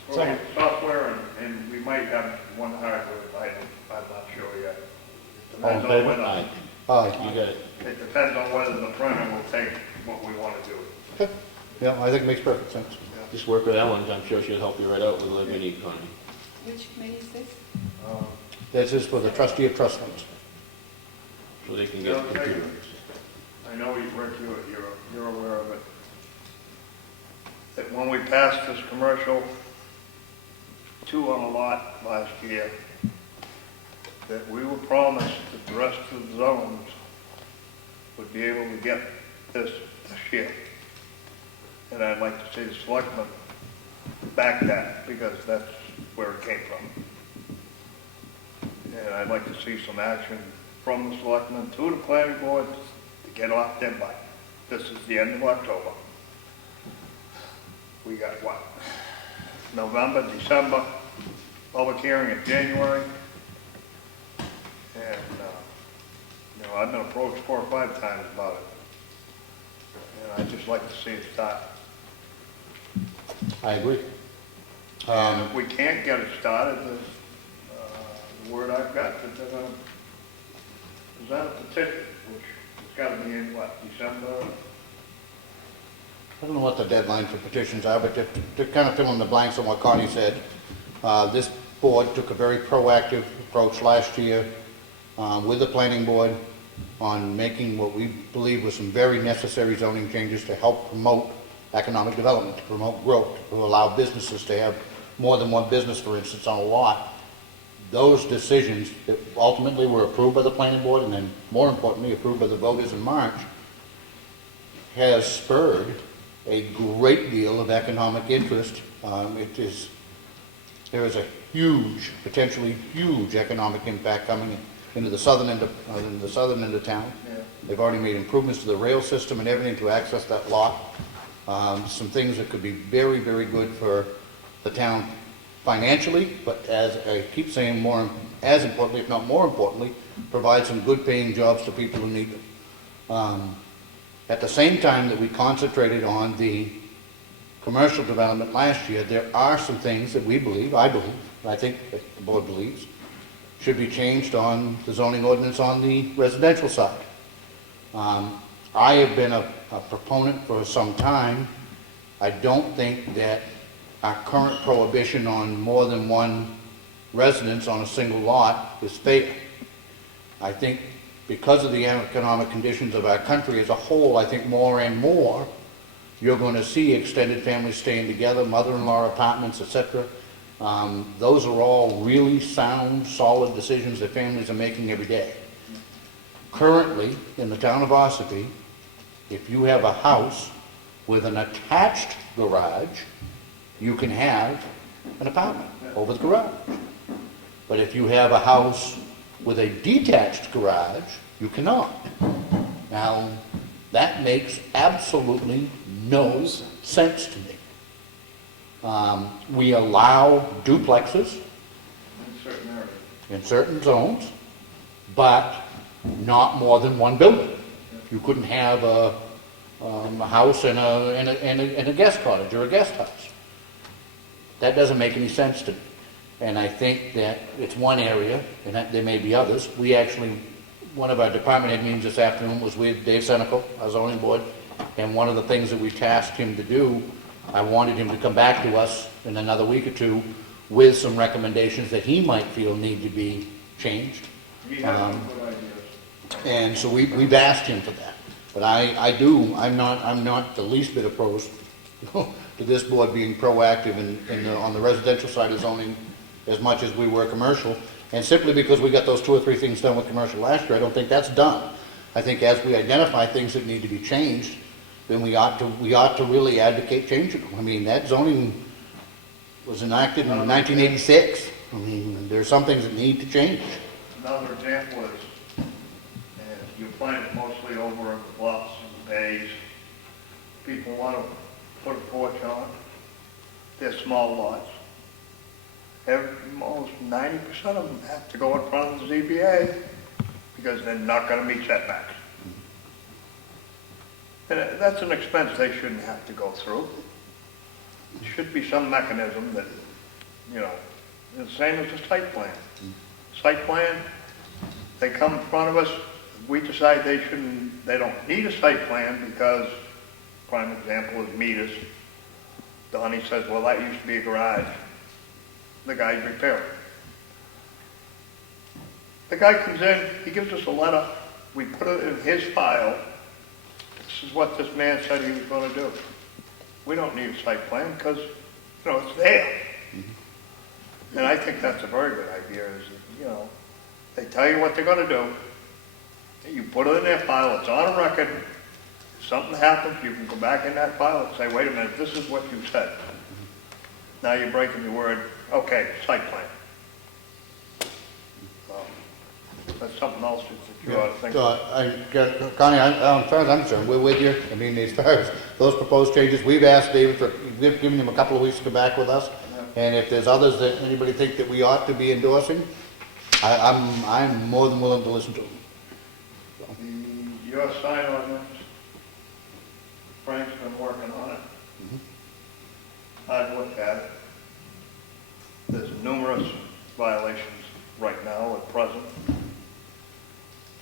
For software, and we might have one hardware item, I'm not sure yet. All in Depends on favor? whether- Aye, Aye. you got it. It depends on whether the printer will take what we wanna do. Okay. Yeah, I think it makes perfect sense. Just work with Ellen, I'm sure she'll help you right out with whatever you need, Connie. Which committee is this? This is for the trustee of trust funds. So they can Yeah, get okay. computer. I know you, Rick, you're aware of it. That when we passed this commercial 2 on a lot last year, that we were promised that the rest of the zones would be able to get this year. And I'd like to see the selectmen back that, because that's where it came from. And I'd like to see some action from the selectmen to the planning board to get off their butt. This is the end of October. We got what? November, December, public hearing in January. And, you know, I've been approached 4 or 5 times about it. And I'd just like to see it start. I agree. And if we can't get it started, the word I've got that they're gonna present a petition, which has gotta be in what, December? I don't know what the deadline for petitions are, but to kind of fill in the blanks on what Connie said, this board took a very proactive approach last year with the planning board on making what we believe were some very necessary zoning changes to help promote economic development, to promote growth, to allow businesses to have more than one business, for instance, on a lot. Those decisions that ultimately were approved by the planning board and then, more importantly, approved by the voters in March, has spurred a great deal of economic interest. There is a huge, potentially huge economic impact coming into the southern end of town. Yeah. They've already made improvements to the rail system and everything to access that lot. Some things that could be very, very good for the town financially, but as I keep saying, as importantly, if not more importantly, provide some good paying jobs to people who need them. At the same time that we concentrated on the commercial development last year, there are some things that we believe, I think that the board believes, should be changed on the zoning ordinance on the residential side. I have been a proponent for some time. I don't think that our current prohibition on more than one residents on a single lot is fair. I think because of the economic conditions of our country as a whole, I think more and more you're going to see extended families staying together, mother-in-law apartments, etc. Those are all really sound, solid decisions that families are making every day. Currently, in the town of Ossipee, if you have a house with an attached garage, you can have an apartment over the garage. But if you have a house with a detached garage, you cannot. Now, that makes absolutely no sense to me. We allow duplexes In certain areas. in certain zones, but not more than one building. You couldn't have a house and a guest cottage or a guest house. That doesn't make any sense to me. And I think that it's one area, and that there may be others. We actually, one of our department head meetings this afternoon was with Dave Senecal, our zoning board, and one of the things that we tasked him to do, I wanted him to come back to us in another week or two with some recommendations that he might feel need to be changed. He has some good ideas. And so we've asked him for that. But I'm not the least bit opposed to this board being proactive on the residential side of zoning as much as we were commercial. And simply because we got those 2 or 3 things done with commercial last year, I don't think that's done. I think as we identify things that need to be changed, then we ought to really advocate changing them. I mean, that zoning was enacted in 1986. I mean, there are some things that need to change. Another example is, and you find it mostly over in the bluffs and bays, people want to put a porch on, they're small lots. Almost 90% of them have to go in front of the ZBA because they're not going to meet setbacks. And that's an expense they shouldn't have to go through. There should be some mechanism that, the same as the site plan. Site plan, they come in front of us, we decide they don't need a site plan because, prime example is meters. Donnie says, well, that used to be a garage. The guy's repairing. The guy comes in, he gives us a letter, we put it in his file. This is what this man said he was going to do. We don't need a site plan because, it's there. And I think that's a very good idea is, they tell you what they're going to do. You put it in their file, it's on a record. If something happens, you can go back in that file and say, wait a minute, this is what you said. Now you're breaking your word. Okay, site plan. That's something else that you ought to think about. Connie, as far as I'm concerned, we're with you. I mean, as far as those proposed changes, we've asked David we've given him a couple of weeks to come back with us. And if there's others that anybody think that we ought to be endorsing, I'm more than willing to listen to them. Your sign ordinance, Frank's been working on it. I've looked at it. There's numerous violations right now at present.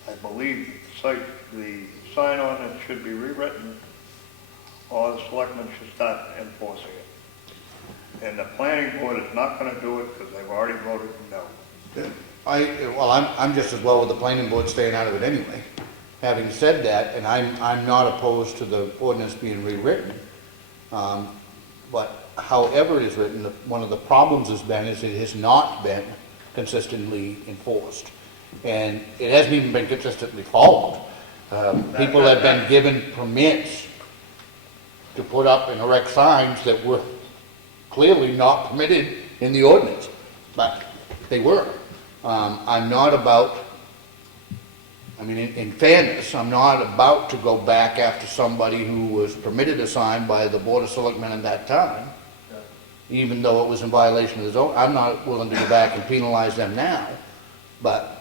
I believe the sign ordinance should be rewritten or the selectmen should start enforcing it. And the planning board is not going to do it because they've already voted no. I'm just as well with the planning board staying out of it anyway. Having said that, and I'm not opposed to the ordinance being rewritten, but however it is written, one of the problems has been is it has not been consistently enforced. And it hasn't even been consistently followed. People have been given permits to put up and erect signs that were clearly not permitted in the ordinance, but they were. I'm not about, in fairness, I'm not about to go back after somebody who was permitted a sign by the Board of Selectmen at that time, even though it was in violation of the zone. I'm not willing to go back and penalize them now, but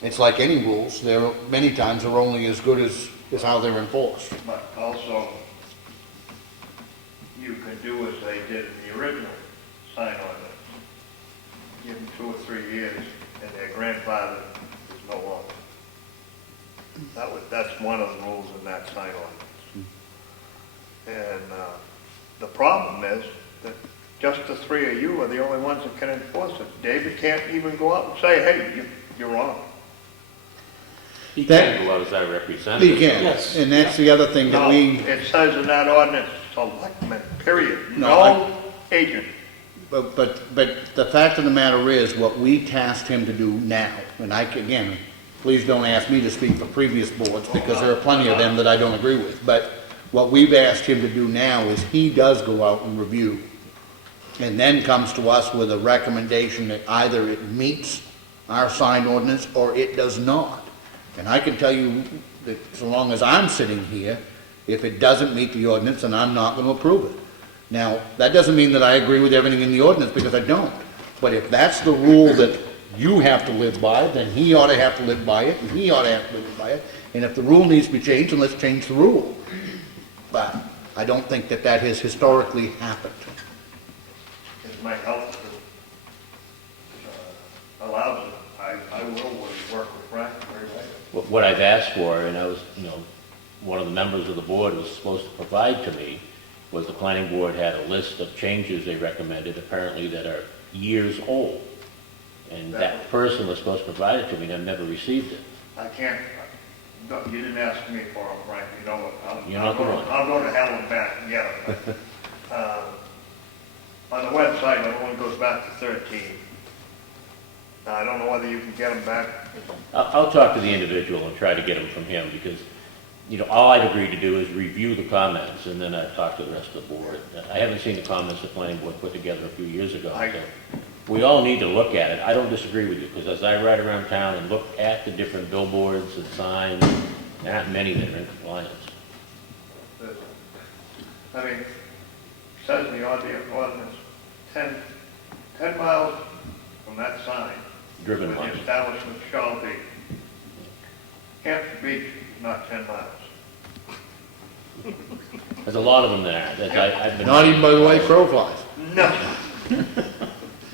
it's like any rules. They're many times are only as good as how they're enforced. But also, you can do as they did in the original sign ordinance. Give them 2 or 3 years, and their grandfather is no longer. That's one of the rules in that sign ordinance. And the problem is that just the three of you are the only ones that can enforce it. David can't even go out and say, hey, you're wrong. He That- can go out as our representative. He can, Yes. and that's the other thing that No, we, it says in that ordinance, selectmen, period. No, No agent. but the fact of the matter is, what we tasked him to do now, and again, please don't ask me to speak for previous boards, because there are plenty of them that I don't agree with, but what we've asked him to do now is he does go out and review, and then comes to us with a recommendation that either it meets our sign ordinance or it does not. And I can tell you that so long as I'm sitting here, if it doesn't meet the ordinance, then I'm not gonna approve it. Now, that doesn't mean that I agree with everything in the ordinance, because I don't. But if that's the rule that you have to live by, then he ought to have to live by it, and he ought to have to live by it. And if the rule needs to be changed, then let's change the rule. But I don't think that that has historically happened. If my health allows it, I will work with Frank very well. What I've asked for, and I was, one of the members of the board was supposed to provide to me, was the planning board had a list of changes they recommended, apparently that are years old. And that person was supposed to provide it to me, and I've never received it. I can't, no, you didn't ask me for it, Frank, you know what? You're not the one. I'll go to hell and back and get it. On the website, it only goes back to 13. I don't know whether you can get them back. I'll talk to the individual and try to get them from him, because, all I'd agreed to do is review the comments, and then I'd talk to the rest of the board. I haven't seen the comments the planning board put together a few years ago, so we all need to look at it. I don't disagree with you, because as I ride around town and look at the different billboards and signs, there aren't many that are in compliance. I mean, it says in the ordinance, 10 miles from that sign, Driven where miles. the establishment shall be. Hampton Beach, not 10 miles. There's a lot of them there. I've been. Not even by the way crow flies. No.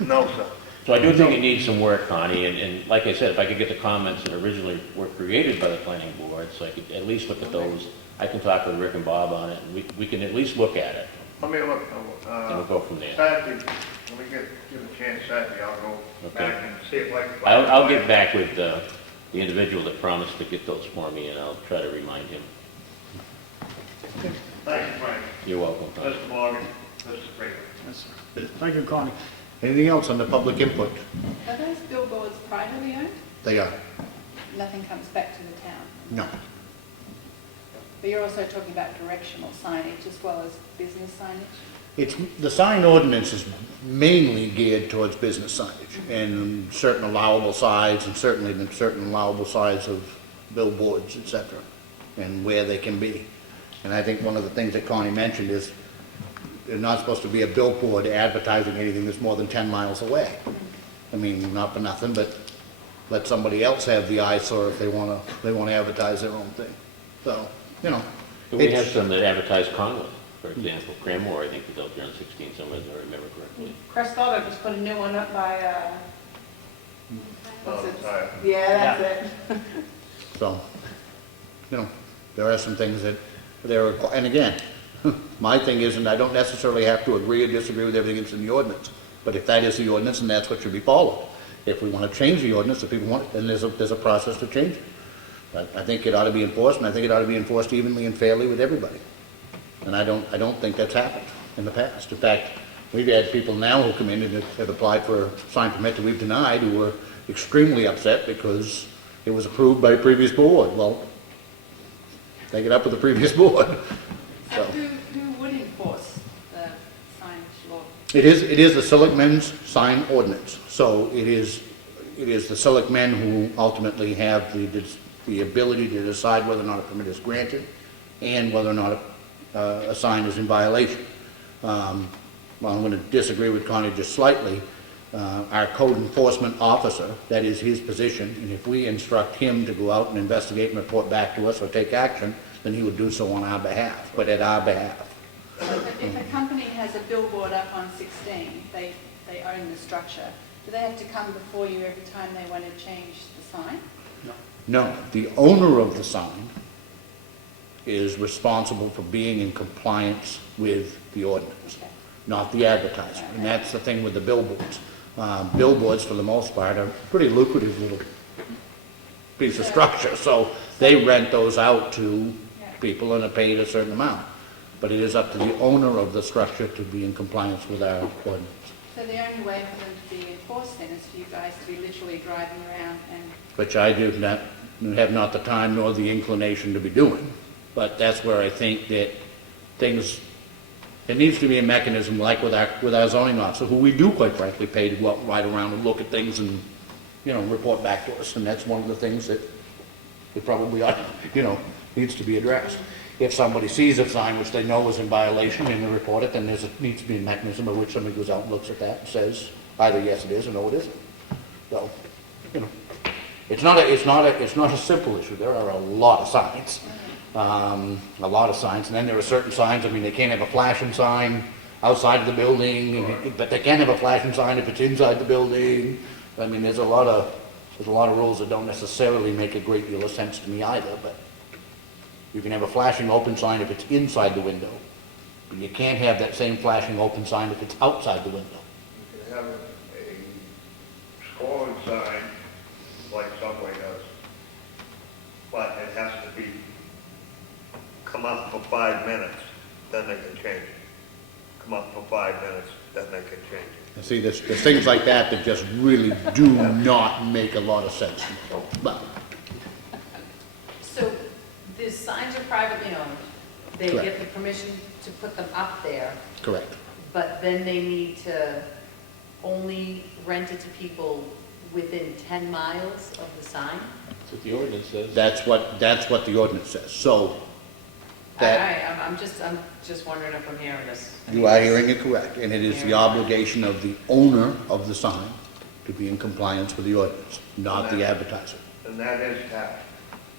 No, sir. So I do think it needs some work, Connie, and like I said, if I could get the comments that originally were created by the planning board, so I could at least look at those. I can talk with Rick and Bob on it, and we can at least look at it, Let me look. and we'll go from there. Saturday, when we give a chance Saturday, I'll go Okay. back and see if I can find. I'll get back with the individual that promised to get those for me, and I'll try to remind him. Thank you, Frank. You're welcome, Connie. Mr. Morgan, Mr. Freeman. Yes, sir. Thank you, Connie. Anything else on the public input? Are those billboards privately owned? They are. Nothing comes back to the town. No. But you're also talking about directional signage as well as business signage? The sign ordinance is mainly geared towards business signage and certain allowable size, and certainly the certain allowable size of billboards, et cetera, and where they can be. And I think one of the things that Connie mentioned is they're not supposed to be a billboard advertising anything that's more than 10 miles away. I mean, not for nothing, but let somebody else have the eyesore if they want to advertise their own thing. So, We have it's- some that advertise Conway, for example. Cranmore, I think, is out there on 16 somewhere, if I remember correctly. Crestado just put a new one up by, what's it? Sorry. Yeah, that's it. So, there are some things that and again, my thing is, and I don't necessarily have to agree or disagree with everything that's in the ordinance, but if that is the ordinance, then that's what should be followed. If we want to change the ordinance, if people want it, then there's a process to change it. But I think it ought to be enforced, and I think it ought to be enforced evenly and fairly with everybody. And I don't think that's happened in the past. In fact, we've had people now who come in and have applied for a sign permit that we've denied, who were extremely upset because it was approved by a previous board. Well, take it up with the previous board. So, Who would enforce the signage law? it is the selectmen's sign ordinance. So it is the selectmen who ultimately have the ability to decide whether or not a permit is granted and whether or not a sign is in violation. Well, I'm going to disagree with Connie just slightly. Our code enforcement officer, that is his position, and if we instruct him to go out and investigate and report back to us or take action, then he would do so on our behalf, but at our behalf. So if a company has a billboard up on 16, they own the structure, do they have to come before you every time they want to change the sign? No, the owner of the sign is responsible for being in compliance with the ordinance. Okay. not the advertising. And that's the thing with the billboards. Billboards, for the most part, are pretty lucrative little piece of structure, so they rent those out to people and are paid a certain amount. But it is up to the owner of the structure to be in compliance with our ordinance. So the only way for them to be enforced then is for you guys to be literally driving around and, Which I do not, have not the time nor the inclination to be doing. But that's where I think that things, there needs to be a mechanism like with our zoning officer, who we do quite frankly pay to go out and ride around and look at things and, report back to us. And that's one of the things that it probably ought, needs to be addressed. If somebody sees a sign which they know is in violation and they report it, then needs to be a mechanism by which somebody goes out and looks at that and says either yes it is or no it isn't. So, it's not a simple issue. There are a lot of signs. And then there are certain signs, they can't have a flashing sign outside of the building, but they can have a flashing sign if it's inside the building. There's a lot of rules that don't necessarily make a great deal of sense to me either, but you can have a flashing open sign if it's inside the window, but you can't have that same flashing open sign if it's outside the window. You can have a scrolling sign like Subway does, but it has to be, come up for 5 minutes, then they can change it. Come up for 5 minutes, then they can change it. See, there's things like that that just really do not make a lot of sense. But, So the signs are privately owned. They Correct. get the permission to put them up there, correct. but then they need to only rent it to people within 10 miles of the sign? That's what the ordinance says. That's what the ordinance says. So, that, I'm just wondering if I'm hearing this. you are hearing it correct, and it is the obligation of the owner of the sign to be in compliance with the ordinance, not the advertiser. And that is taxed.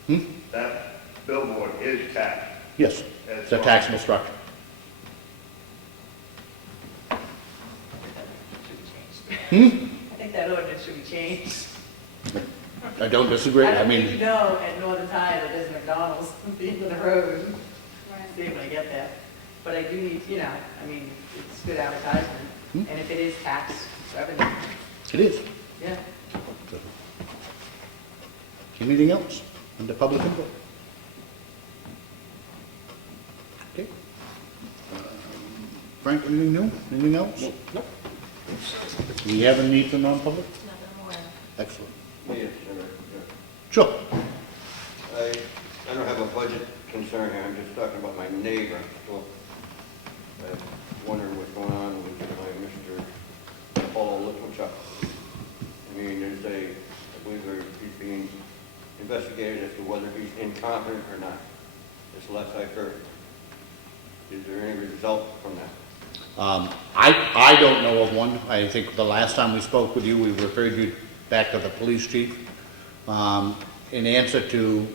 Hmm? That billboard is taxed. Yes, it's a taxable structure. I think that ordinance should be changed. I don't disagree. I don't think you know at Northern Tide that there's McDonald's at the end of the road. See if I get that. But I do need, it's good advertisement. And if it is tax revenue, It is. yeah. So, anything else under public input? Okay. Frank, anything new? Anything else? No. Do we have a need for non-public? Nothing I'm aware of. Excellent. Yes, Sure. I don't have a budget concern here, I'm just talking about my neighbor. So I'm wondering what's going on with my Mr. Paul Littlechuk. I believe he's being investigated as to whether he's incompetent or not. This last I've heard. Is there any result from that? I don't know of one. I think the last time we spoke with you, we referred you back to the police chief. In answer to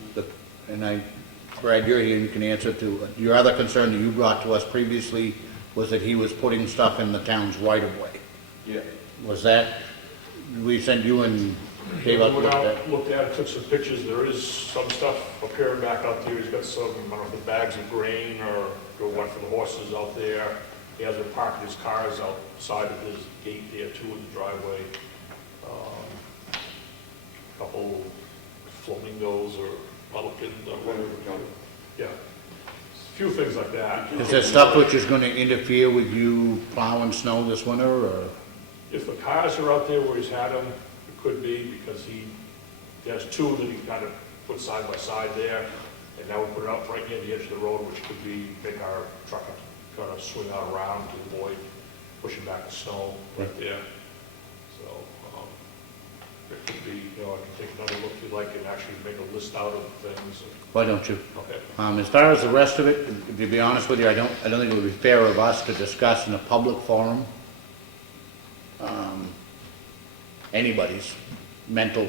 Brad, you're here, you can answer to, your other concern that you brought to us previously was that he was putting stuff in the town's right-of-way. Yeah. Was that, we sent you and Dave out to Went look at out, that? looked at it, took some pictures, there is some stuff appearing back out there, he's got some, I don't know if the bags of grain or one for the horses out there. He has been parking his cars outside of his gate there too in the driveway. A couple flamingos or pelicans or whatever. Yeah, a few things like that. Is there stuff which is going to interfere with you plowing snow this winter, or? If the cars are out there where he's had them, it could be, because he has two that he kind of put side by side there, and now we put it out right near the edge of the road, which could make our truck kind of swing out around to avoid pushing back the snow right there. So, it could be, I can take another look if you'd like and actually make a list out of things. Why don't you? Okay. As far as the rest of it, to be honest with you, I don't think it would be fair of us to discuss in a public forum anybody's mental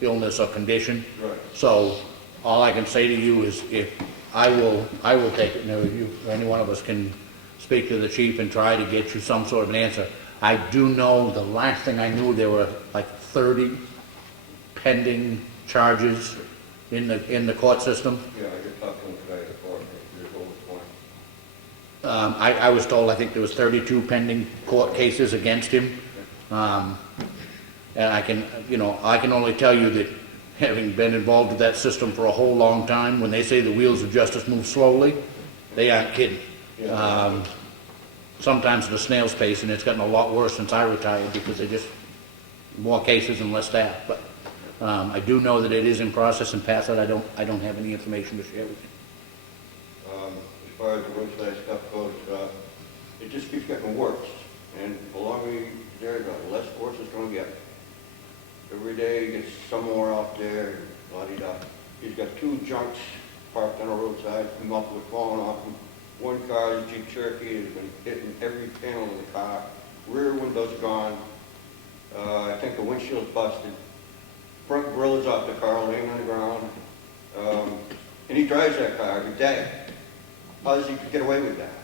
illness or condition. Right. So all I can say to you is if I will take it, and you, any one of us can speak to the chief and try to get you some sort of an answer. I do know the last thing I knew, there were like 30 pending charges in the court system. Yeah, I just talked to him today at the court, there's over 20. I was told, I think there was 32 pending court cases against him. And I can, I can only tell you that having been involved with that system for a whole long time, when they say the wheels of justice move slowly, they aren't kidding. Sometimes at a snail's pace, and it's gotten a lot worse since I retired because they just, more cases and less staff. But I do know that it is in process, and past that, I don't have any information to share with you. As far as the roadside stuff goes, it just keeps getting worse. And the longer there, the less worse it's going to get. Every day he gets some more out there, la-di-da. He's got 2 junks parked on the roadside, muffled with falling off. One car, the Jeep Cherokee, has been hitting every panel of the car. Rear window's gone. I think the windshield's busted. Front grill is off the car, laying on the ground. And he drives that car every day. How does he get away with that?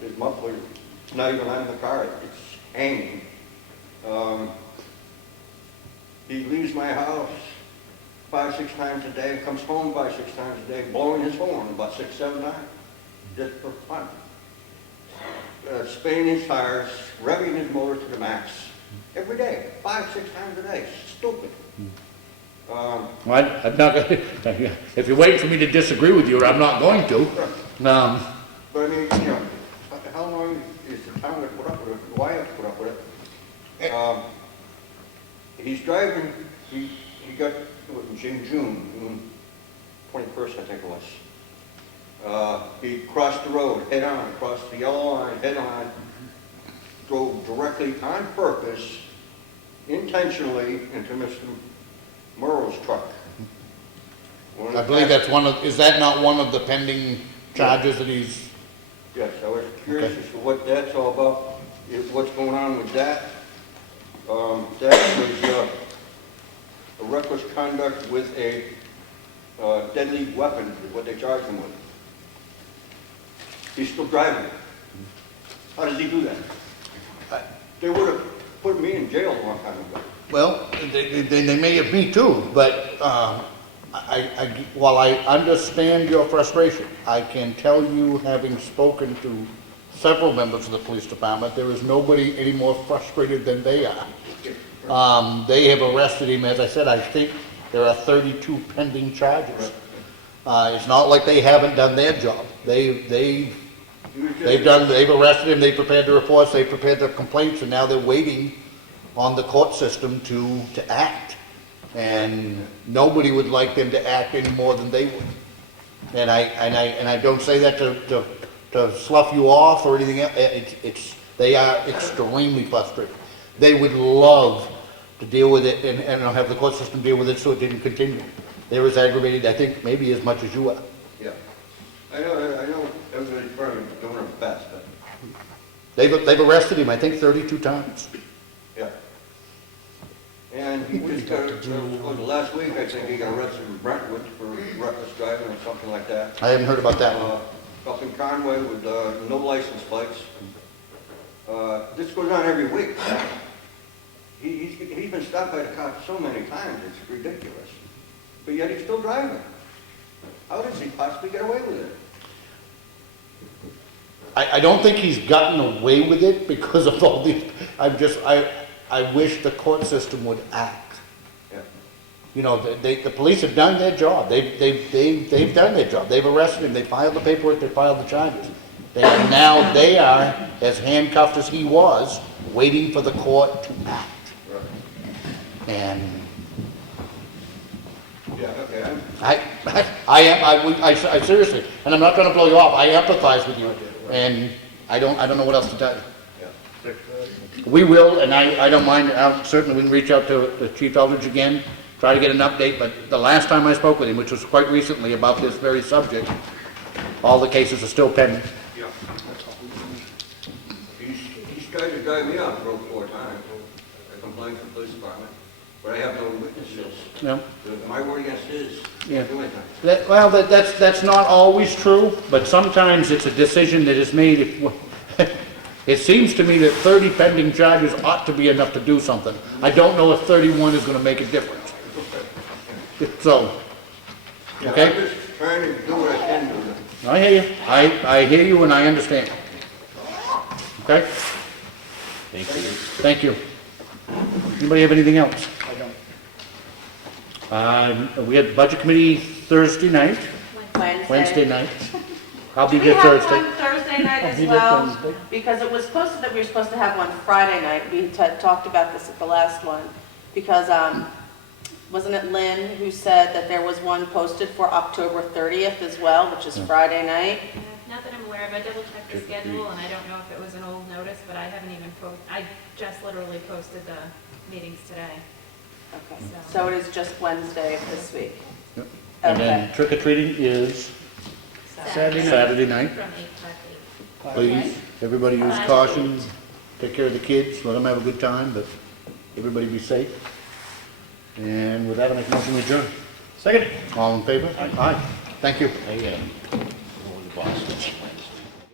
His muffler is not even on the car, it's hanging. He leaves my house 5-6 times a day, comes home 5-6 times a day, blowing his horn about 6-7 times, just for fun. Spinning his tires, revving his motor to the max, every day, 5-6 times a day. Stupid. Well, I'm not going to, if you're waiting for me to disagree with you, I'm not going to. But I mean, how long is the town going to put up with it? Why have to put up with it? He's driving, he got, in June 21st, I think it was. He crossed the road head on, crossed the yellow line head on, drove directly on purpose, intentionally into Mr. Murrow's truck. I believe that's is that not one of the pending charges that he's? Yes, I was curious as to what that's all about, what's going on with that. That was a reckless conduct with a deadly weapon, is what they charged him with. He's still driving. How does he do that? They would have put me in jail a long time ago. Well, they may have me too, but while I understand your frustration, I can tell you, having spoken to several members of the police department, there is nobody any more frustrated than they are. They have arrested him, as I said, I think there are 32 pending charges. It's not like they haven't done their job. They've arrested him, they prepared the reports, they prepared the complaints, and now they're waiting on the court system to act. And nobody would like them to act any more than they would. And I don't say that to slough you off or anything else. They are extremely frustrated. They would love to deal with it and have the court system deal with it so it didn't continue. They're as aggravated, I think, maybe as much as you are. Yeah. I know everybody's probably doing their best, but... They've arrested him, I think, 32 times. Yeah. And he just got, last week, I think he got arrested in Brentwood for reckless driving or something like that. I haven't heard about that one. Up in Conway with no license plates. This goes on every week. He's been stopped by the cops so many times, it's ridiculous. But yet he's still driving. How does he possibly get away with it? I don't think he's gotten away with it because of all these, I wish the court system would act. Yeah. You know, the police have done their job. They've done their job. They've arrested him. They filed the paperwork. They filed the charges. They are as handcuffed as he was, waiting for the court to act. Right. And Yeah, okay. I seriously, and I'm not going to blow you off. I empathize with you, and I don't know what else to tell you. Yeah. We will, and I don't mind. Certainly, we can reach out to Chief Eldridge again, try to get an update. But the last time I spoke with him, which was quite recently about this very subject, all the cases are still pending. Yeah. He's tried to drive me off the road 4 times. I complained to the police department, but I have no witnesses. Yeah. My word against his. Yeah. Do anything. That's not always true, but sometimes it's a decision that is made. It seems to me that 30 pending charges ought to be enough to do something. I don't know if 31 is going to make a difference. So, Yeah, okay? I'm just trying to do what I can do. I hear you. I hear you and I understand. Okay? Thank you. Thank you. Anybody have anything else? I don't. We had budget committee Thursday night, Wednesday night. I'll be Do we here have Thursday. one Thursday night I'll as be there well? Thursday. Because it was posted that we were supposed to have one Friday night. We had talked about this at the last one. Because, wasn't it Lynn who said that there was one posted for October 30th as well, which is Friday night? Not that I'm aware of, I double checked the schedule, and I don't know if it was an old notice, but I haven't even I just literally posted the meetings today. Okay, so it is just Wednesday of this week? Yep. And then Okay. trick or treating is Saturday night. Saturday night. From 8 to 8. Please, everybody use caution, take care of the kids, let them have a good time, but everybody be safe. And with that, I make a motion to adjourn. Second. All in favor? Aye. Thank you. I, going to Boston.